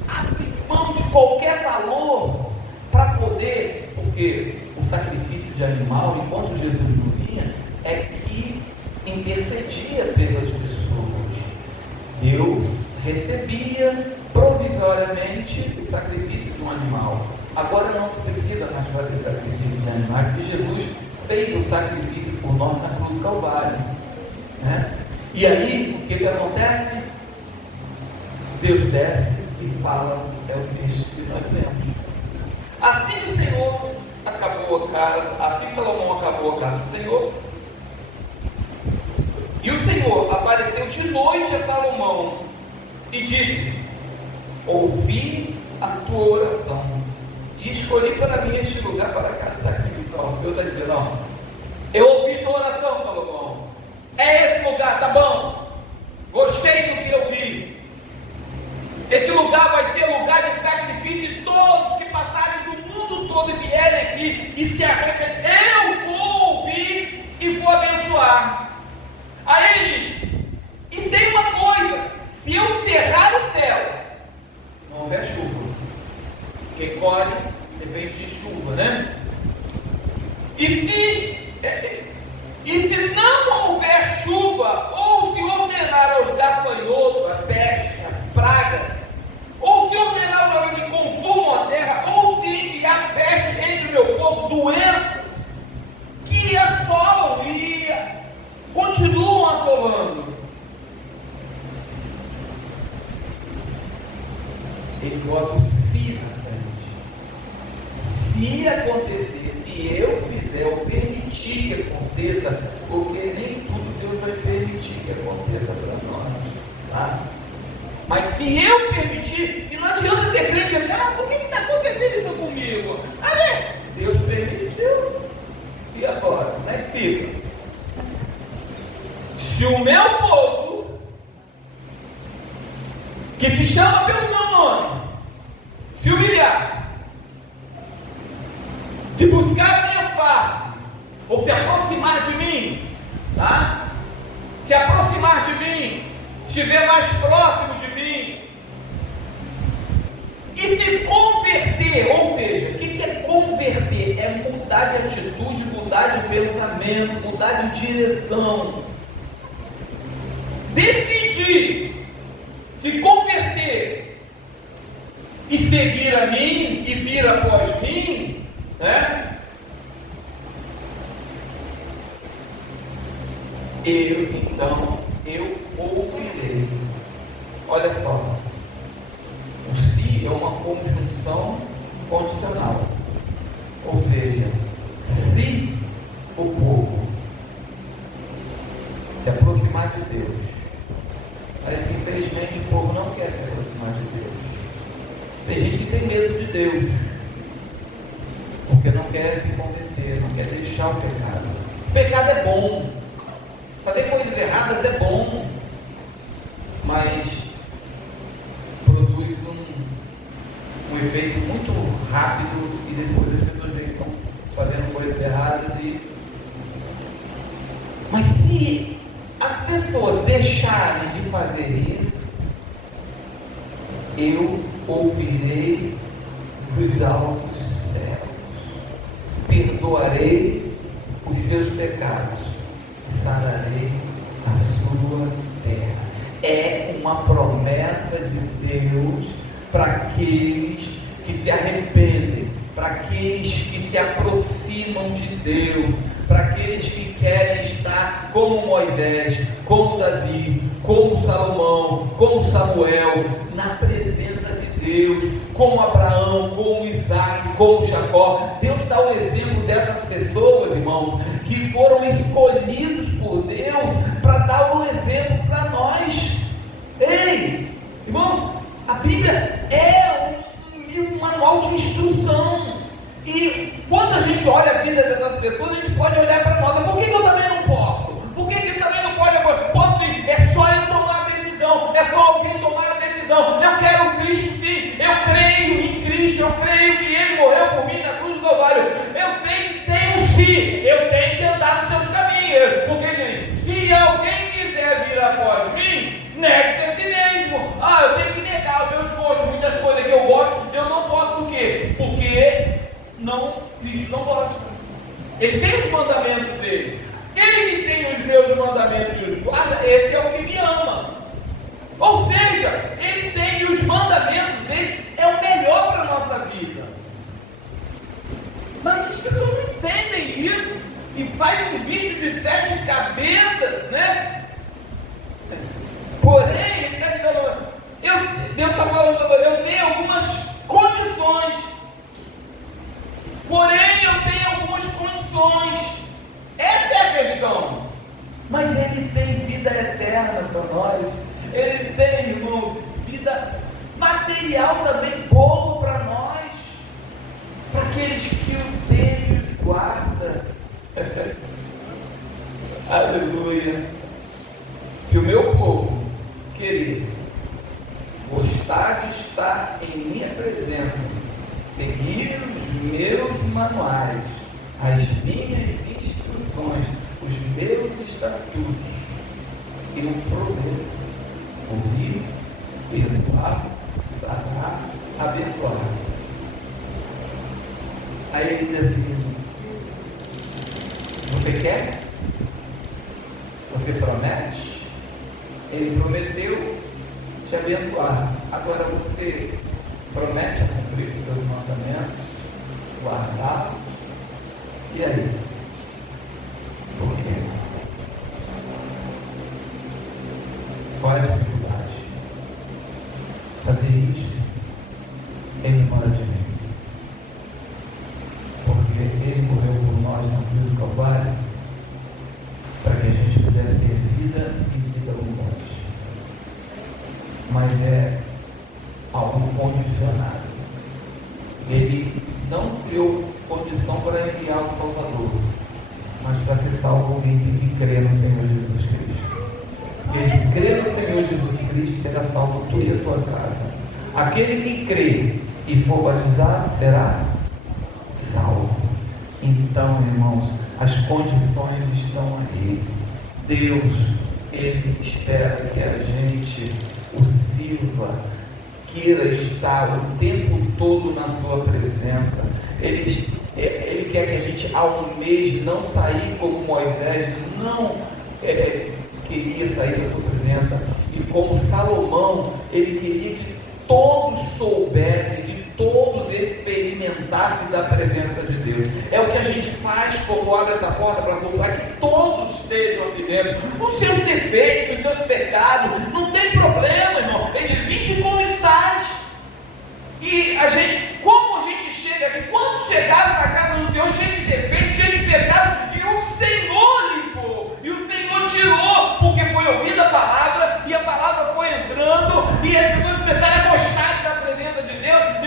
abre mão de qualquer valor para poder, porque o sacrifício de animal, enquanto Jesus não vinha, é que intercedia pelas pessoas. Deus recebia provisoriamente o sacrifício de um animal. Agora não se precisa mais fazer sacrifício de animais, porque Jesus fez o sacrifício por nós na cruz do Calvário, né? E aí, o que acontece? Deus desce e fala, é o texto que nós lemos. Assim o Senhor acabou a casa, assim Salomão acabou a casa do Senhor. E o Senhor apareceu de noite a Salomão e disse: ouvi a tua oração e escolhi para mim este lugar para casar aqui. Então, Deus está dizendo: ó, eu ouvi tua oração, Salomão. É esse lugar, tá bom? Gostei do que eu vi. Esse lugar vai ser lugar de sacrifício de todos que passarem do mundo todo e vierem aqui e se arrependerem. Eu vou ouvir e vou abençoar. Aí ele diz: e tem uma coisa, se eu cerrar o céu, não houver chuva, porque colhe depende de chuva, né? E se não houver chuva, ou se ordenar aos gafanhotos, a peste, a praga, ou se ordenar para que consumam a terra, ou se enviar peste entre o meu povo, doenças que assolam e continuam assolando, ele bota o se na frente. Se acontecer, se eu fizer ou permitir que aconteça, porque nem tudo Deus vai permitir que aconteça para nós, tá? Mas se eu permitir, e não adianta ter crente e dizer: por que está acontecendo isso comigo? Deus permitiu, e agora? Como é que fica? Se o meu povo, que se chama pelo meu nome, se humilhar, se buscar a minha face, ou se aproximar de mim, tá? Se aproximar de mim, estiver mais próximo de mim, e se converter, ou seja, o que é converter? É mudar de atitude, mudar de pensamento, mudar de direção. Decidir se converter e seguir a mim e vir após mim, né? Eu ouvirei. Olha só, o se é uma conjunção condicional, ou seja, se o povo se aproximar de Deus, parece Tem gente que tem medo de Deus, porque não quer se converter, não quer deixar o pecado. O pecado é bom, fazer coisas erradas é bom, mas produz um efeito muito rápido e depois as pessoas veem que estão fazendo coisas erradas. Mas se as pessoas deixarem de fazer isso, eu ouvirei dos altos céus, perdoarei os seus pecados, sararei a sua terra. É uma promessa de Deus para aqueles que se arrependem, para aqueles que se aproximam de Deus, para aqueles que querem estar como Moisés, como Davi, como Salomão, como Samuel, na presença de Deus, como Abraão, como Isaac, como Jacó. Deus dá o exemplo dessas pessoas, irmãos, que foram escolhidos por Deus para dar o exemplo para nós. Ei, irmão, a Bíblia é um manual de instrução. E quando a gente olha a vida dessas pessoas, a gente pode olhar para nós: por que eu também não posso? Por que ele também não pode? Posso sim, é só eu tomar a decisão, é só alguém tomar a decisão. Eu quero Cristo, sim, eu creio em Cristo, eu creio que Ele morreu por mim na cruz do Calvário. Eu sei que tem um sim, eu tenho que andar nos seus caminhos, porque se alguém quiser vir após mim, negue-se a si mesmo. Eu tenho que negar os meus gostos, muitas coisas que eu gosto, eu não posso. Por quê? Porque Cristo não gosta. Ele tem os mandamentos dele. Ele que tem os meus mandamentos e os guarda, esse é o que me ama. Ou seja, ele tem os mandamentos dele, é o melhor para a nossa vida. Mas as pessoas não entendem isso e fazem um bicho de 7 cabeças, né? Porém, Deus está falando, eu tenho algumas condições. Porém, eu tenho algumas condições. Essa é a questão. Mas Ele tem vida eterna para nós. Ele tem, irmão, vida material também boa para nós. Para aqueles que o Deus guarda. Aleluia. Se o meu povo querido gostar de estar em minha presença, seguir os meus manuais, as minhas instruções, os meus estatutos, eu prometo ouvir, perdoar, sarar, abençoar. Aí ele diz assim: você quer? Você promete? Ele prometeu te abençoar. Agora você promete a cumprir os seus mandamentos, guardá-los? E aí? Por quê? Qual é a dificuldade? Fazer isso em memória de mim. Porque Ele morreu por nós na cruz do Calvário para que a gente pudesse ter vida e vida abundante. Mas é algo condicionado. Ele não criou condição para enviar o Salvador, mas para ser salvo alguém tem que crer no Senhor Jesus Cristo. Ele crê no Senhor Jesus Cristo será salvo tu e a tua casa. Aquele que crê e for batizado será salvo. Então, irmãos, as condições estão aí. Deus, Ele espera que a gente o sirva, queira estar o tempo todo na sua presença. Ele quer que a gente almeje não sair como Moisés, não queria sair da sua presença, e como Salomão, ele queria que todos soubessem, que todos experimentassem da presença de Deus. É o que a gente faz quando abre essa porta para comprar, que todos estejam aqui dentro, os seus defeitos, os seus pecados, não tem problema, irmão. Ele vinde como estás. E a gente, como a gente chega aqui, quando chegar na casa do Senhor, cheio de defeitos, cheio de pecado, e o Senhor limpou, e o Senhor tirou, porque foi ouvida a palavra, e a palavra foi entrando, e as pessoas começaram a gostar da presença de Deus.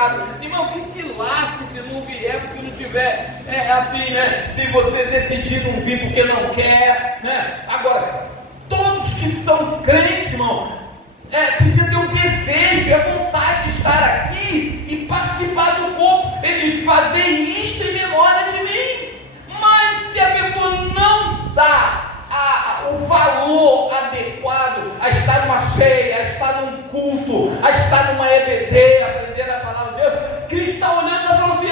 pecado. Irmão, que se lasque se não vier, porque não tiver, assim, né? Se você decidir não vir porque não quer, né? Agora, todos que são crentes, irmão, precisa ter um desejo, vontade de estar aqui e participar do corpo. Ele diz: fazer isto em memória de mim. Mas se a pessoa não dá o valor adequado a estar numa ceia, a estar num culto, a estar numa EBD, aprender a palavra de Deus, Cristo está olhando e está falando assim: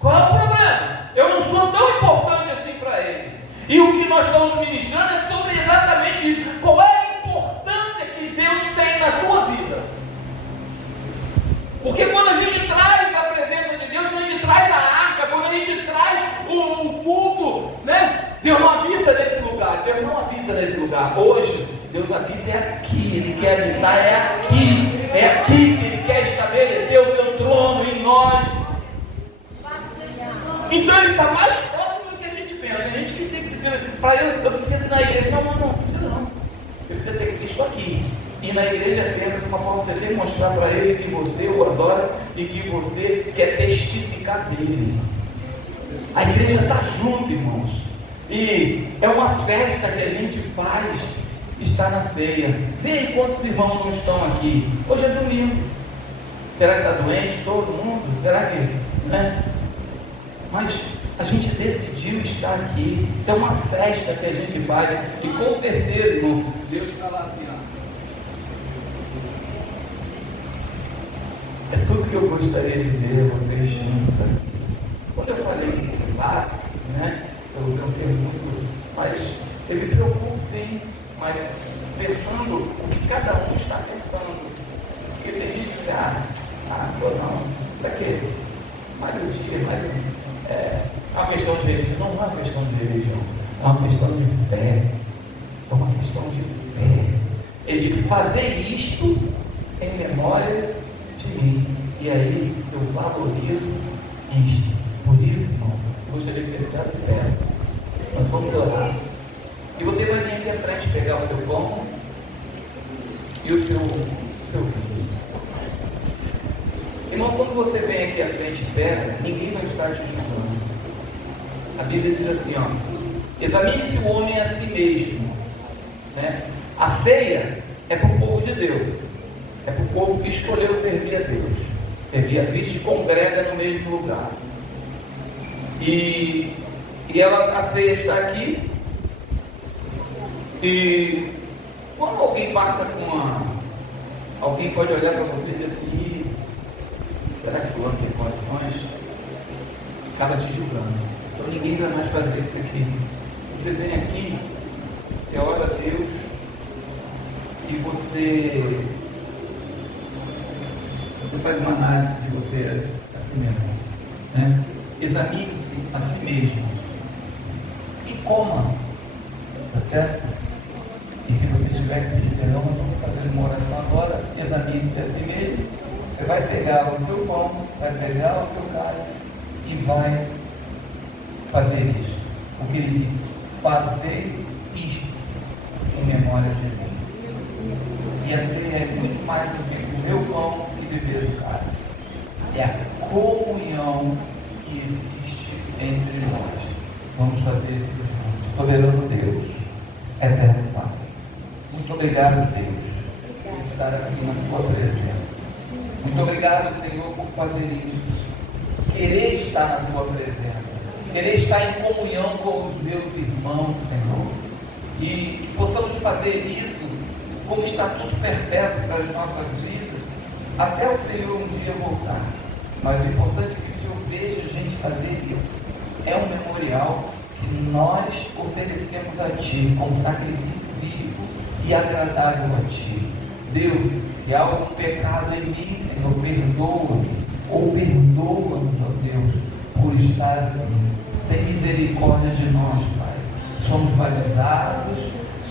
qual é o problema? Eu não sou tão importante assim para ele. E o que nós estamos ministrando é sobre exatamente isso. Qual é a importância que Deus tem na tua vida? Porque quando a gente traz a presença de Deus, quando a gente traz a arca, quando a gente traz o culto, né? Deus não habita nesse lugar, Deus não habita nesse lugar. Hoje, Deus habita aqui, Ele quer habitar aqui que Ele quer estabelecer o seu trono em nós. Então Ele está mais próximo do que a gente pensa. A gente tem que dizer, para eu preciso ir na igreja. Não precisa não. Eu preciso ter isso aqui. E na igreja apenas uma forma de você mostrar para Ele que você o adora e que você quer testificar dele. A igreja está junto, irmãos. E é uma festa que a gente faz estar na ceia. Vê aí quantos irmãos não estão aqui. Hoje é domingo. Será que está doente todo mundo? Será que, né? Mas a gente decidiu estar aqui. Isso é uma festa que a gente faz. E com certeza, irmão, Deus está lá assim, ó. É tudo que eu gostaria de ver vocês juntos. Quando eu falei lá, né? Eu não tenho muito, mas eu me preocupo sim, mas pensando o que cada um está pensando. Porque tem gente que não, para quê? Mais um dia, é uma questão de religião, não é uma questão de religião, é uma questão de fé. É uma questão de fé. Ele diz: fazer isto em memória de mim. E aí eu valorizo isto. Por isso, irmão, eu gostaria de ficar de pé. Nós vamos orar. E você vai vir aqui à frente pegar o seu pão e o seu vinho. Irmão, quando você vem aqui à frente e pega, ninguém vai estar te julgando. A Bíblia diz assim, ó: examine-se o homem a si mesmo. Né? A ceia é para o povo de Deus. É para o povo que escolheu servir a Deus. Servir a Cristo e congrega no mesmo lugar. E a ceia está aqui. E quando alguém passa alguém pode olhar para você e dizer assim: será que fulano tem condições? Acaba te julgando. Então ninguém vai mais fazer isso aqui. Você vem aqui, você ora a Deus e você faz uma análise de você assim mesmo, né? Examine-se a si mesmo e coma, tá certo? E se você tiver que pedir perdão, nós vamos fazer uma oração agora. Examine-se a si mesmo. Você vai pegar o seu pão, vai pegar o seu cálice e vai fazer isso. O que ele diz: fazer isto em memória de mim. E a ceia é muito mais do que comer o pão e beber o cálice. É a comunhão que existe entre nós. Vamos fazer isso juntos. Soberano Deus, eterno Pai, muito obrigado, Deus, por estar aqui na tua presença. Muito obrigado, Senhor, por fazer isso. Querer estar na tua presença, querer estar em comunhão com os meus irmãos, Senhor, e que possamos fazer isso como estatuto perpétuo para as nossas vidas, até o Senhor um dia voltar. Mas o importante é que o Senhor veja a gente fazer isso. É um memorial que nós oferecemos a Ti como sacrifício vivo e agradável a Ti. Deus, se há algum pecado em mim, Senhor, perdoa-me, ou perdoa-nos, ó Deus, por estar aqui. Tem misericórdia de nós, Pai. Somos batizados,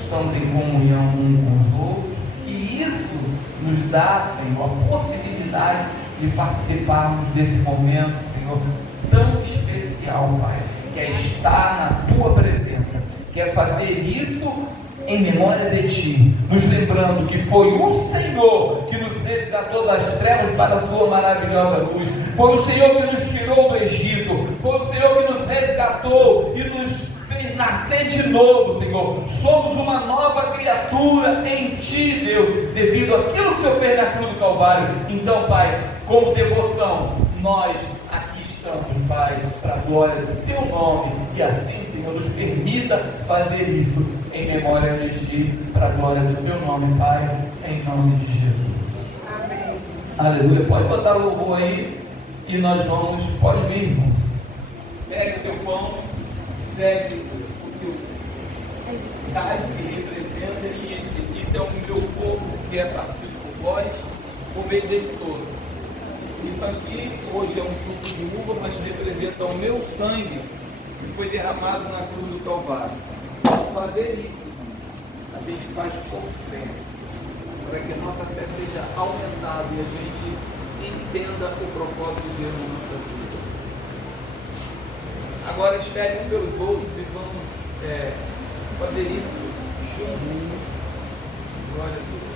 estamos em comunhão um com os outros, e isso nos dá, Senhor, a possibilidade de participarmos desse momento, Senhor, tão especial, Pai, que é estar na Tua presença, que é fazer isso em memória de Ti, nos lembrando que foi o Senhor que nos resgatou das trevas para a Sua maravilhosa luz, foi o Senhor que nos tirou do Egito, foi o Senhor que nos resgatou e nos fez nascer de novo, Senhor. Somos uma nova criatura em Ti, Deus, devido àquilo que o Senhor fez na cruz do Calvário. Então, Pai, como devoção, nós aqui estamos, Pai, para a glória do Teu nome, e assim, Senhor, nos permita fazer isso em memória de Ti, para a glória do Teu nome, Pai, em nome de Jesus. Amém. Aleluia. Pode botar o louvor aí e nós vamos, pode vir, irmãos. Pegue o teu pão, pegue o teu cálice que representa e este é o meu corpo que é partido por vós, comei dele todo. Isso aqui hoje é um suco de uva, mas representa o meu sangue que foi derramado na cruz do Calvário. Fazer isso, a gente faz com fé, para que a nossa fé seja aumentada e a gente entenda o propósito de Deus na nossa vida. Agora espere um pelos outros e vamos fazer isso juntos. Glória a Deus.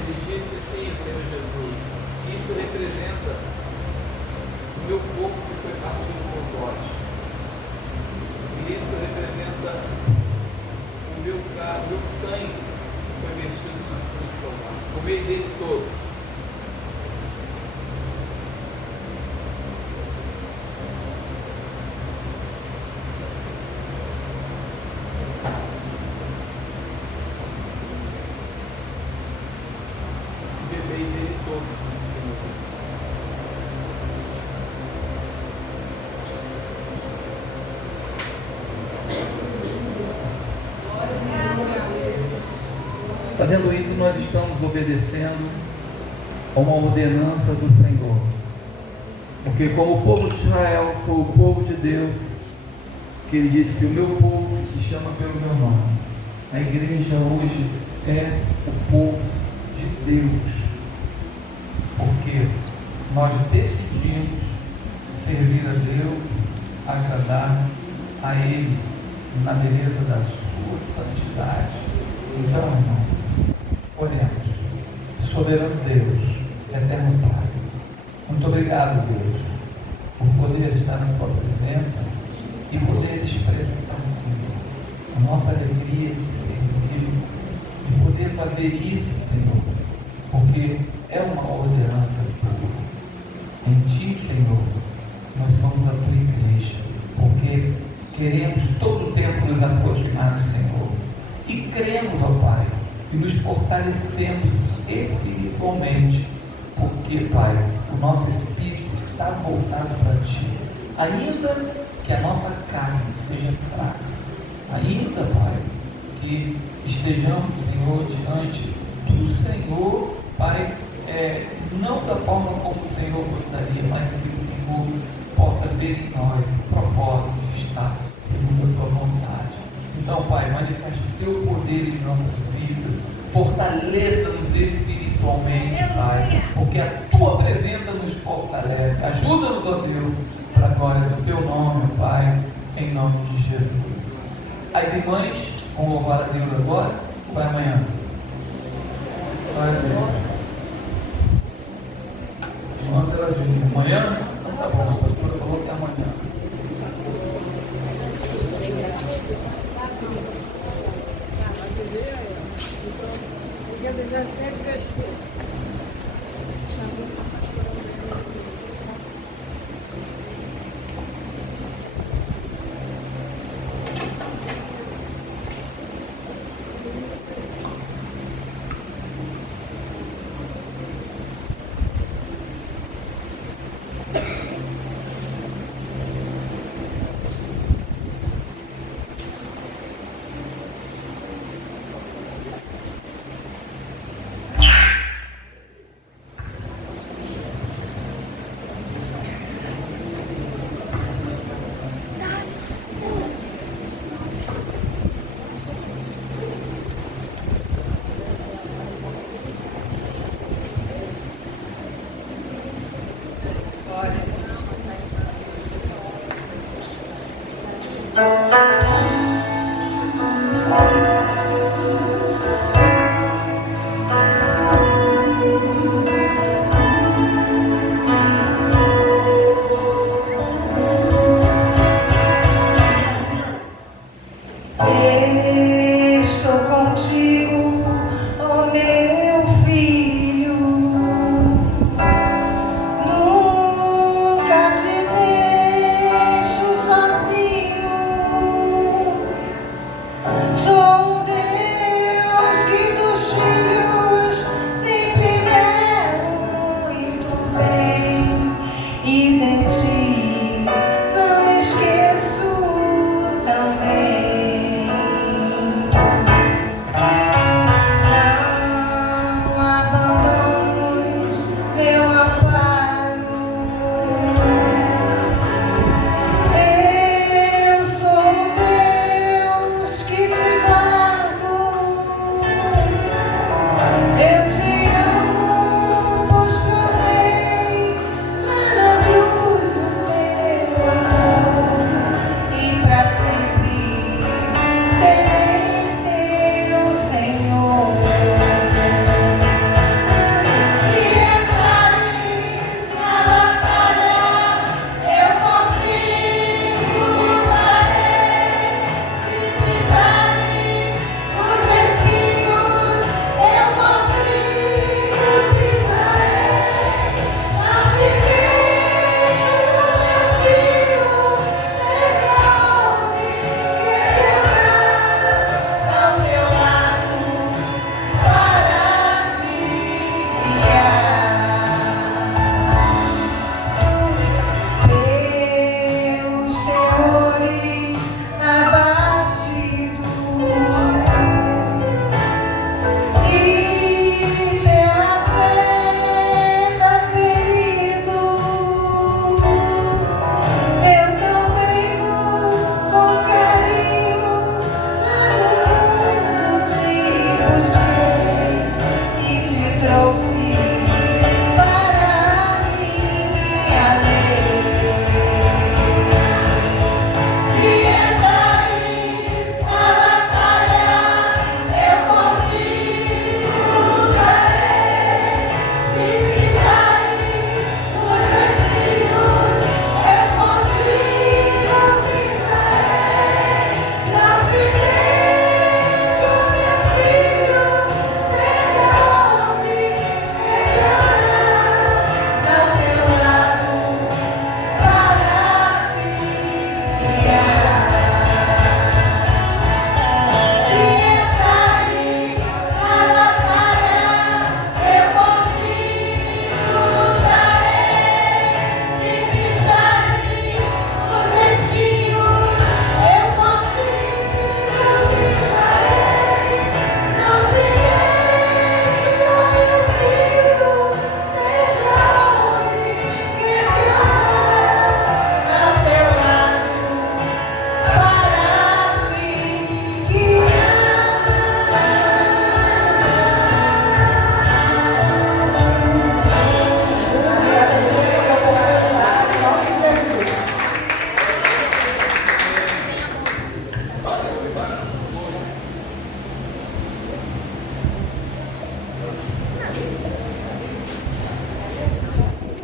Ele disse assim, Senhor Jesus, isso representa o meu corpo que foi partido por vós. E isso representa o meu sangue que foi vertido na cruz do Calvário. Comei dele todos. Bebei dele todos. Fazendo isso, nós estamos obedecendo a uma ordenança do Senhor. Porque como o povo de Israel foi o povo de Deus, que Ele disse que o meu povo se chama pelo meu nome. A igreja hoje é o povo de Deus. Porque nós decidimos servir a Deus, agradar a Ele na beleza da sua santidade. Então, irmãos, oremos. Soberano Deus, eterno Pai, muito obrigado, Deus, por poder estar na tua presença e poder expressar, Senhor, a nossa alegria de servir, de poder fazer isso, Senhor, porque é uma ordenança tua. Em Ti, Senhor, nós somos a tua igreja, porque queremos todo o tempo nos aproximar do Senhor e cremos, ó Pai, e nos fortalecemos espiritualmente, porque, Pai, o nosso espírito está voltado para Ti, ainda que a nossa carne seja fraca, ainda, Pai, que estejamos, Senhor, diante do Senhor, Pai, não da forma como o Senhor gostaria, mas que o Senhor possa ver em nós o propósito de estar segundo a tua vontade. Então, Pai, manifeste o teu poder em nossas vidas, fortaleça-nos espiritualmente, Pai, porque a tua presença nos fortalece. Ajuda-nos, ó Deus, para a glória do teu nome, Pai, em nome de Jesus. As irmãs vão louvar a Deus agora ou vai amanhã? Vai amanhã. Irmãs, elas vêm amanhã? Então tá bom, a pastora falou que é amanhã. Estou contigo, ó meu filho, nunca te deixo sozinho. Sou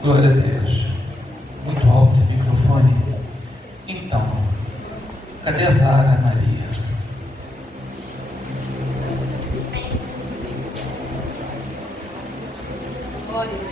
Glória a Deus. Muito alto esse microfone. Então, cadê a Zara Maria? Glória a Deus.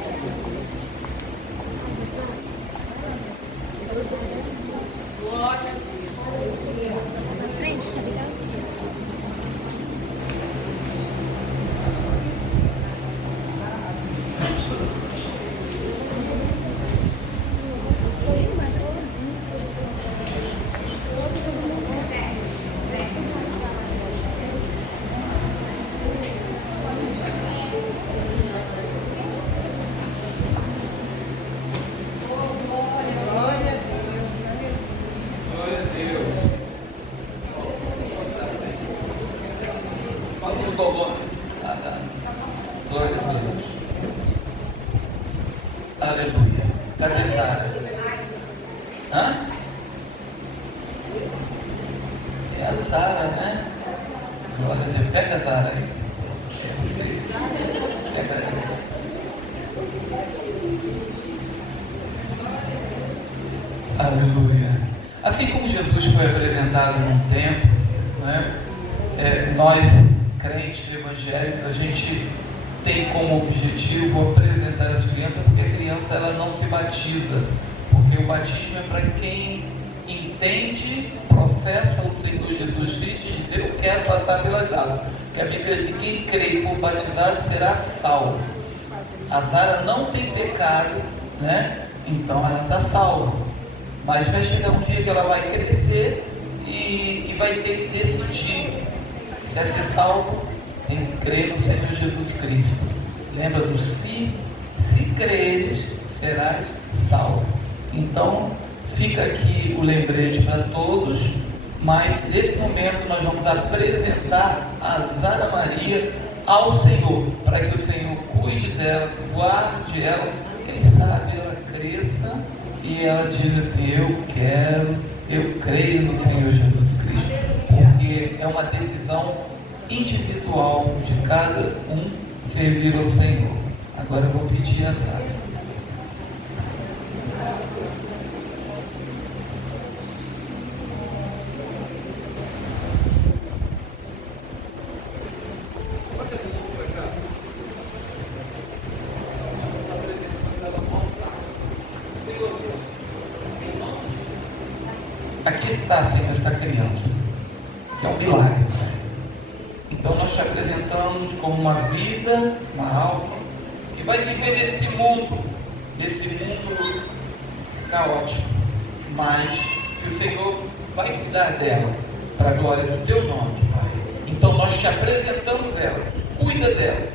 Aleluia. Cadê Zara? Hã? É a Zara, né? Glória a Deus. Pega a Zara aí. Pega aí. Aleluia. Assim como Jesus foi apresentado num tempo, né? Nós, crentes evangélicos, a gente tem como objetivo apresentar as crianças, porque a criança ela não se batiza, porque o batismo é para quem entende, professa o Senhor Jesus Cristo e diz: eu quero passar pelas águas. E a Bíblia diz: quem crê e for batizado será salvo. A Zara não tem pecado, né? Então ela está salva. Mas vai chegar um dia que ela vai crescer e vai ter que decidir: deve ser salvo em crer no Senhor Jesus Cristo. Lembra do se creres, serás salvo. Então, fica aqui o lembrete para todos, mas nesse momento nós vamos apresentar a Zara Maria ao Senhor, para que o Senhor cuide dela, guarde ela, quem sabe ela cresça e ela diz assim: eu creio no Senhor Jesus Cristo, porque é uma decisão individual de cada um servir ao Senhor. Agora eu vou pedir a Zara. Aqui está, Senhor, esta criança, que é um milagre. Então nós te apresentamos como uma vida, uma alma, que vai viver nesse mundo caótico, mas que o Senhor vai cuidar dela, para a glória do teu nome. Então nós te apresentamos ela, cuida dela,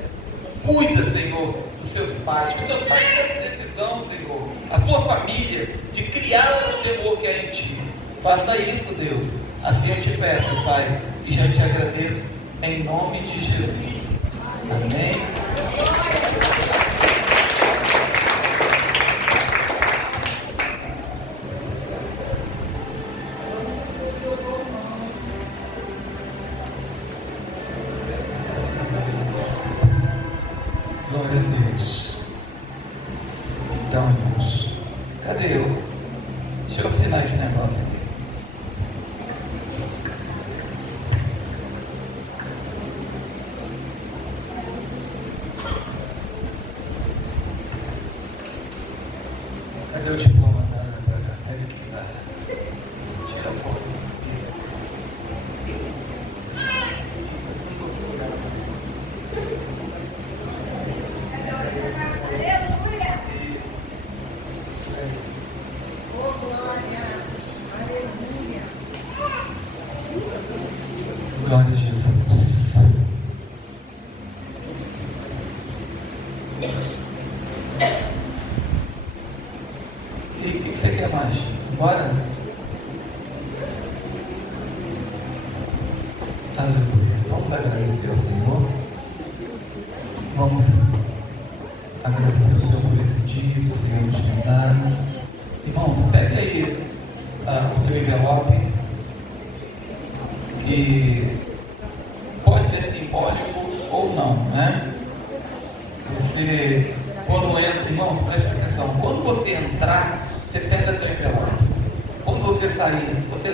cuida, Senhor, dos seus pais, que os seus pais têm essa decisão, Senhor, a tua família, de criá-la no temor que é em ti. Faça isso, Deus. Assim eu te peço, Pai, e já te agradeço em nome de Jesus. Amém. Glória a Deus. Então, irmãos, cadê eu? Deixa eu assinar esse negócio. Cadê o diploma da Eric? Tira a foto. Glória a Jesus. E o que você quer mais? Bora? Aleluia. Vamos agradecer ao Senhor. Vamos agradecer ao Senhor por esse dia, por Senhor nos tem dado. Irmãos, pega aí o teu envelope, que pode ser simbólico ou não, né? Você, quando entra, irmãos, preste atenção, quando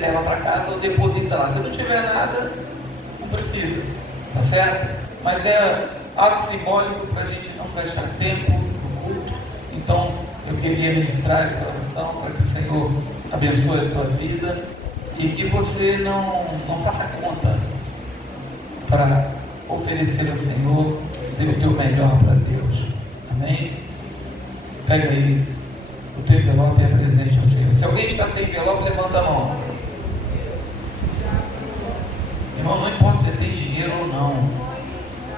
leva para casa ou deposita lá. Se não tiver nada, não precisa, tá certo? Mas é algo simbólico para a gente não gastar tempo no culto. Então, eu queria ministrar essa oração para que o Senhor abençoe a sua vida e que você não faça conta para oferecer ao Senhor, dê o teu melhor para Deus. Amém? Pega aí o teu envelope e apresente ao Senhor. Se alguém está sem envelope, levanta a mão. Irmão, não importa se tem dinheiro ou não,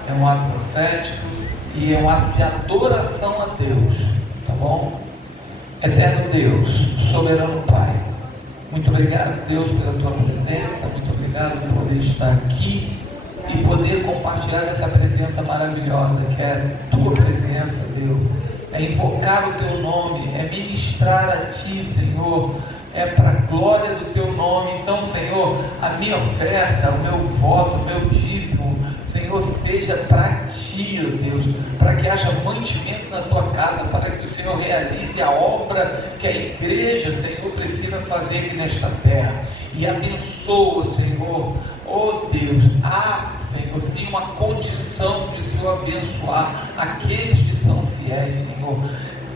é um ato profético e é um ato de adoração a Deus, tá bom? Eterno Deus, soberano Pai, muito obrigado, Deus, pela tua presença, muito obrigado por poder estar aqui e poder compartilhar essa presença maravilhosa, que é a tua presença, Deus. É invocar o teu nome, é ministrar a ti, Senhor, é para a glória do teu nome. Então, Senhor, a minha oferta, o meu voto, o meu dízimo, Senhor, seja para ti, ó Deus, para que haja mantimento na tua casa, para que o Senhor realize a obra que a igreja, Senhor, precisa fazer aqui nesta terra. E abençoa, Senhor, ó Deus, Senhor, tem uma condição de o Senhor abençoar aqueles que são fiéis, Senhor.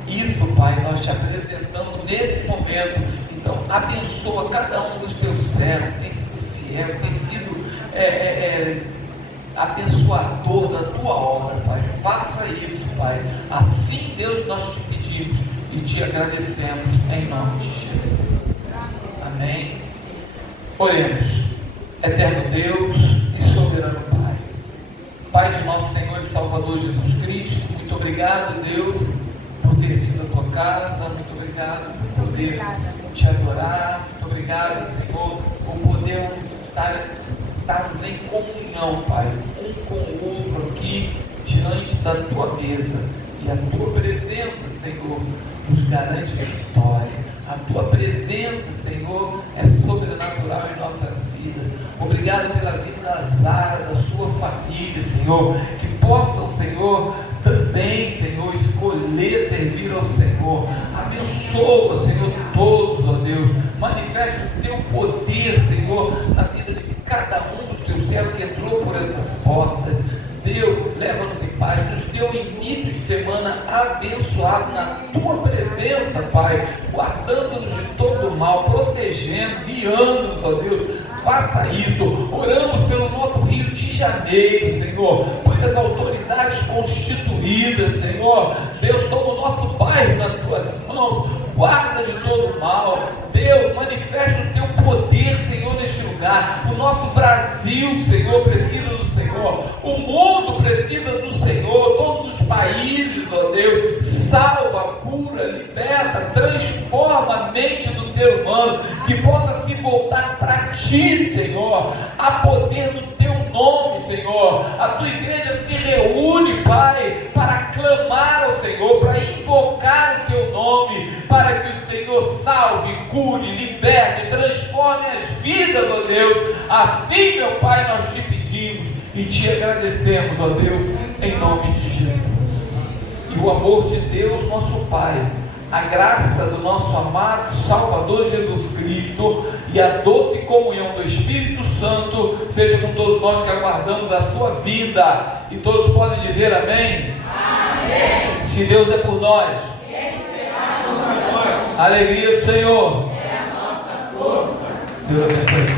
Isso, Pai, nós te apresentamos nesse momento. Então, abençoa cada um dos teus servos, tem sido fiel, tem sido abençoador da tua obra, Pai. Faça isso, Pai. Assim, Deus, nós te pedimos e te agradecemos em nome de Jesus. Amém. Oremos. Eterno Deus e soberano Pai, Pai de nosso Senhor e Salvador Jesus Cristo, muito obrigado, Deus, por ter vindo à tua casa, muito obrigado por poder te adorar, muito obrigado, Senhor, por poder estarmos em comunhão, Pai, um com o outro aqui, diante da tua mesa, e a tua presença, Senhor, nos garante vitória. A tua presença, Senhor, é sobrenatural em nossas vidas. Obrigado pela vida da Zara, da sua família, Senhor, que possam, Senhor, também, Senhor, escolher servir ao Senhor. Abençoa, Senhor, todos, ó Deus. Manifeste o teu poder, Senhor, na vida de cada um dos teus servos que entrou por essas portas. Deus, leva-nos em paz, nos dê um início de semana abençoado na tua presença, Pai, guardando-nos de todo mal, protegendo, guiando-nos, ó Deus. Faça isso. Oramos pelo nosso Rio de Janeiro, Senhor, pois as autoridades constituídas, Senhor, Deus, toma o nosso bairro nas tuas mãos, guarda de todo mal. Deus, manifesta o teu poder, Senhor, neste lugar. O nosso Brasil, Senhor, precisa do Senhor. O mundo precisa do Senhor. Todos os países, ó Deus, salva, cura, liberta, transforma a mente do ser humano, que possa se voltar para ti, Senhor. Há poder no teu nome, Senhor. A tua igreja se reúne, Pai, para clamar ao Senhor, para invocar o teu nome, para que o Senhor salve, cure, liberte, transforme as vidas, ó Deus. Assim, meu Pai, nós te pedimos e te agradecemos, ó Deus, em nome de Jesus. E o amor de Deus, nosso Pai, a graça do nosso amado Salvador Jesus Cristo e a doce comunhão do Espírito Santo seja com todos nós que aguardamos a sua vida. E todos podem dizer amém? Amém. Se Deus é por nós, quem será contra nós? A alegria do Senhor é a nossa força. Deus abençoe.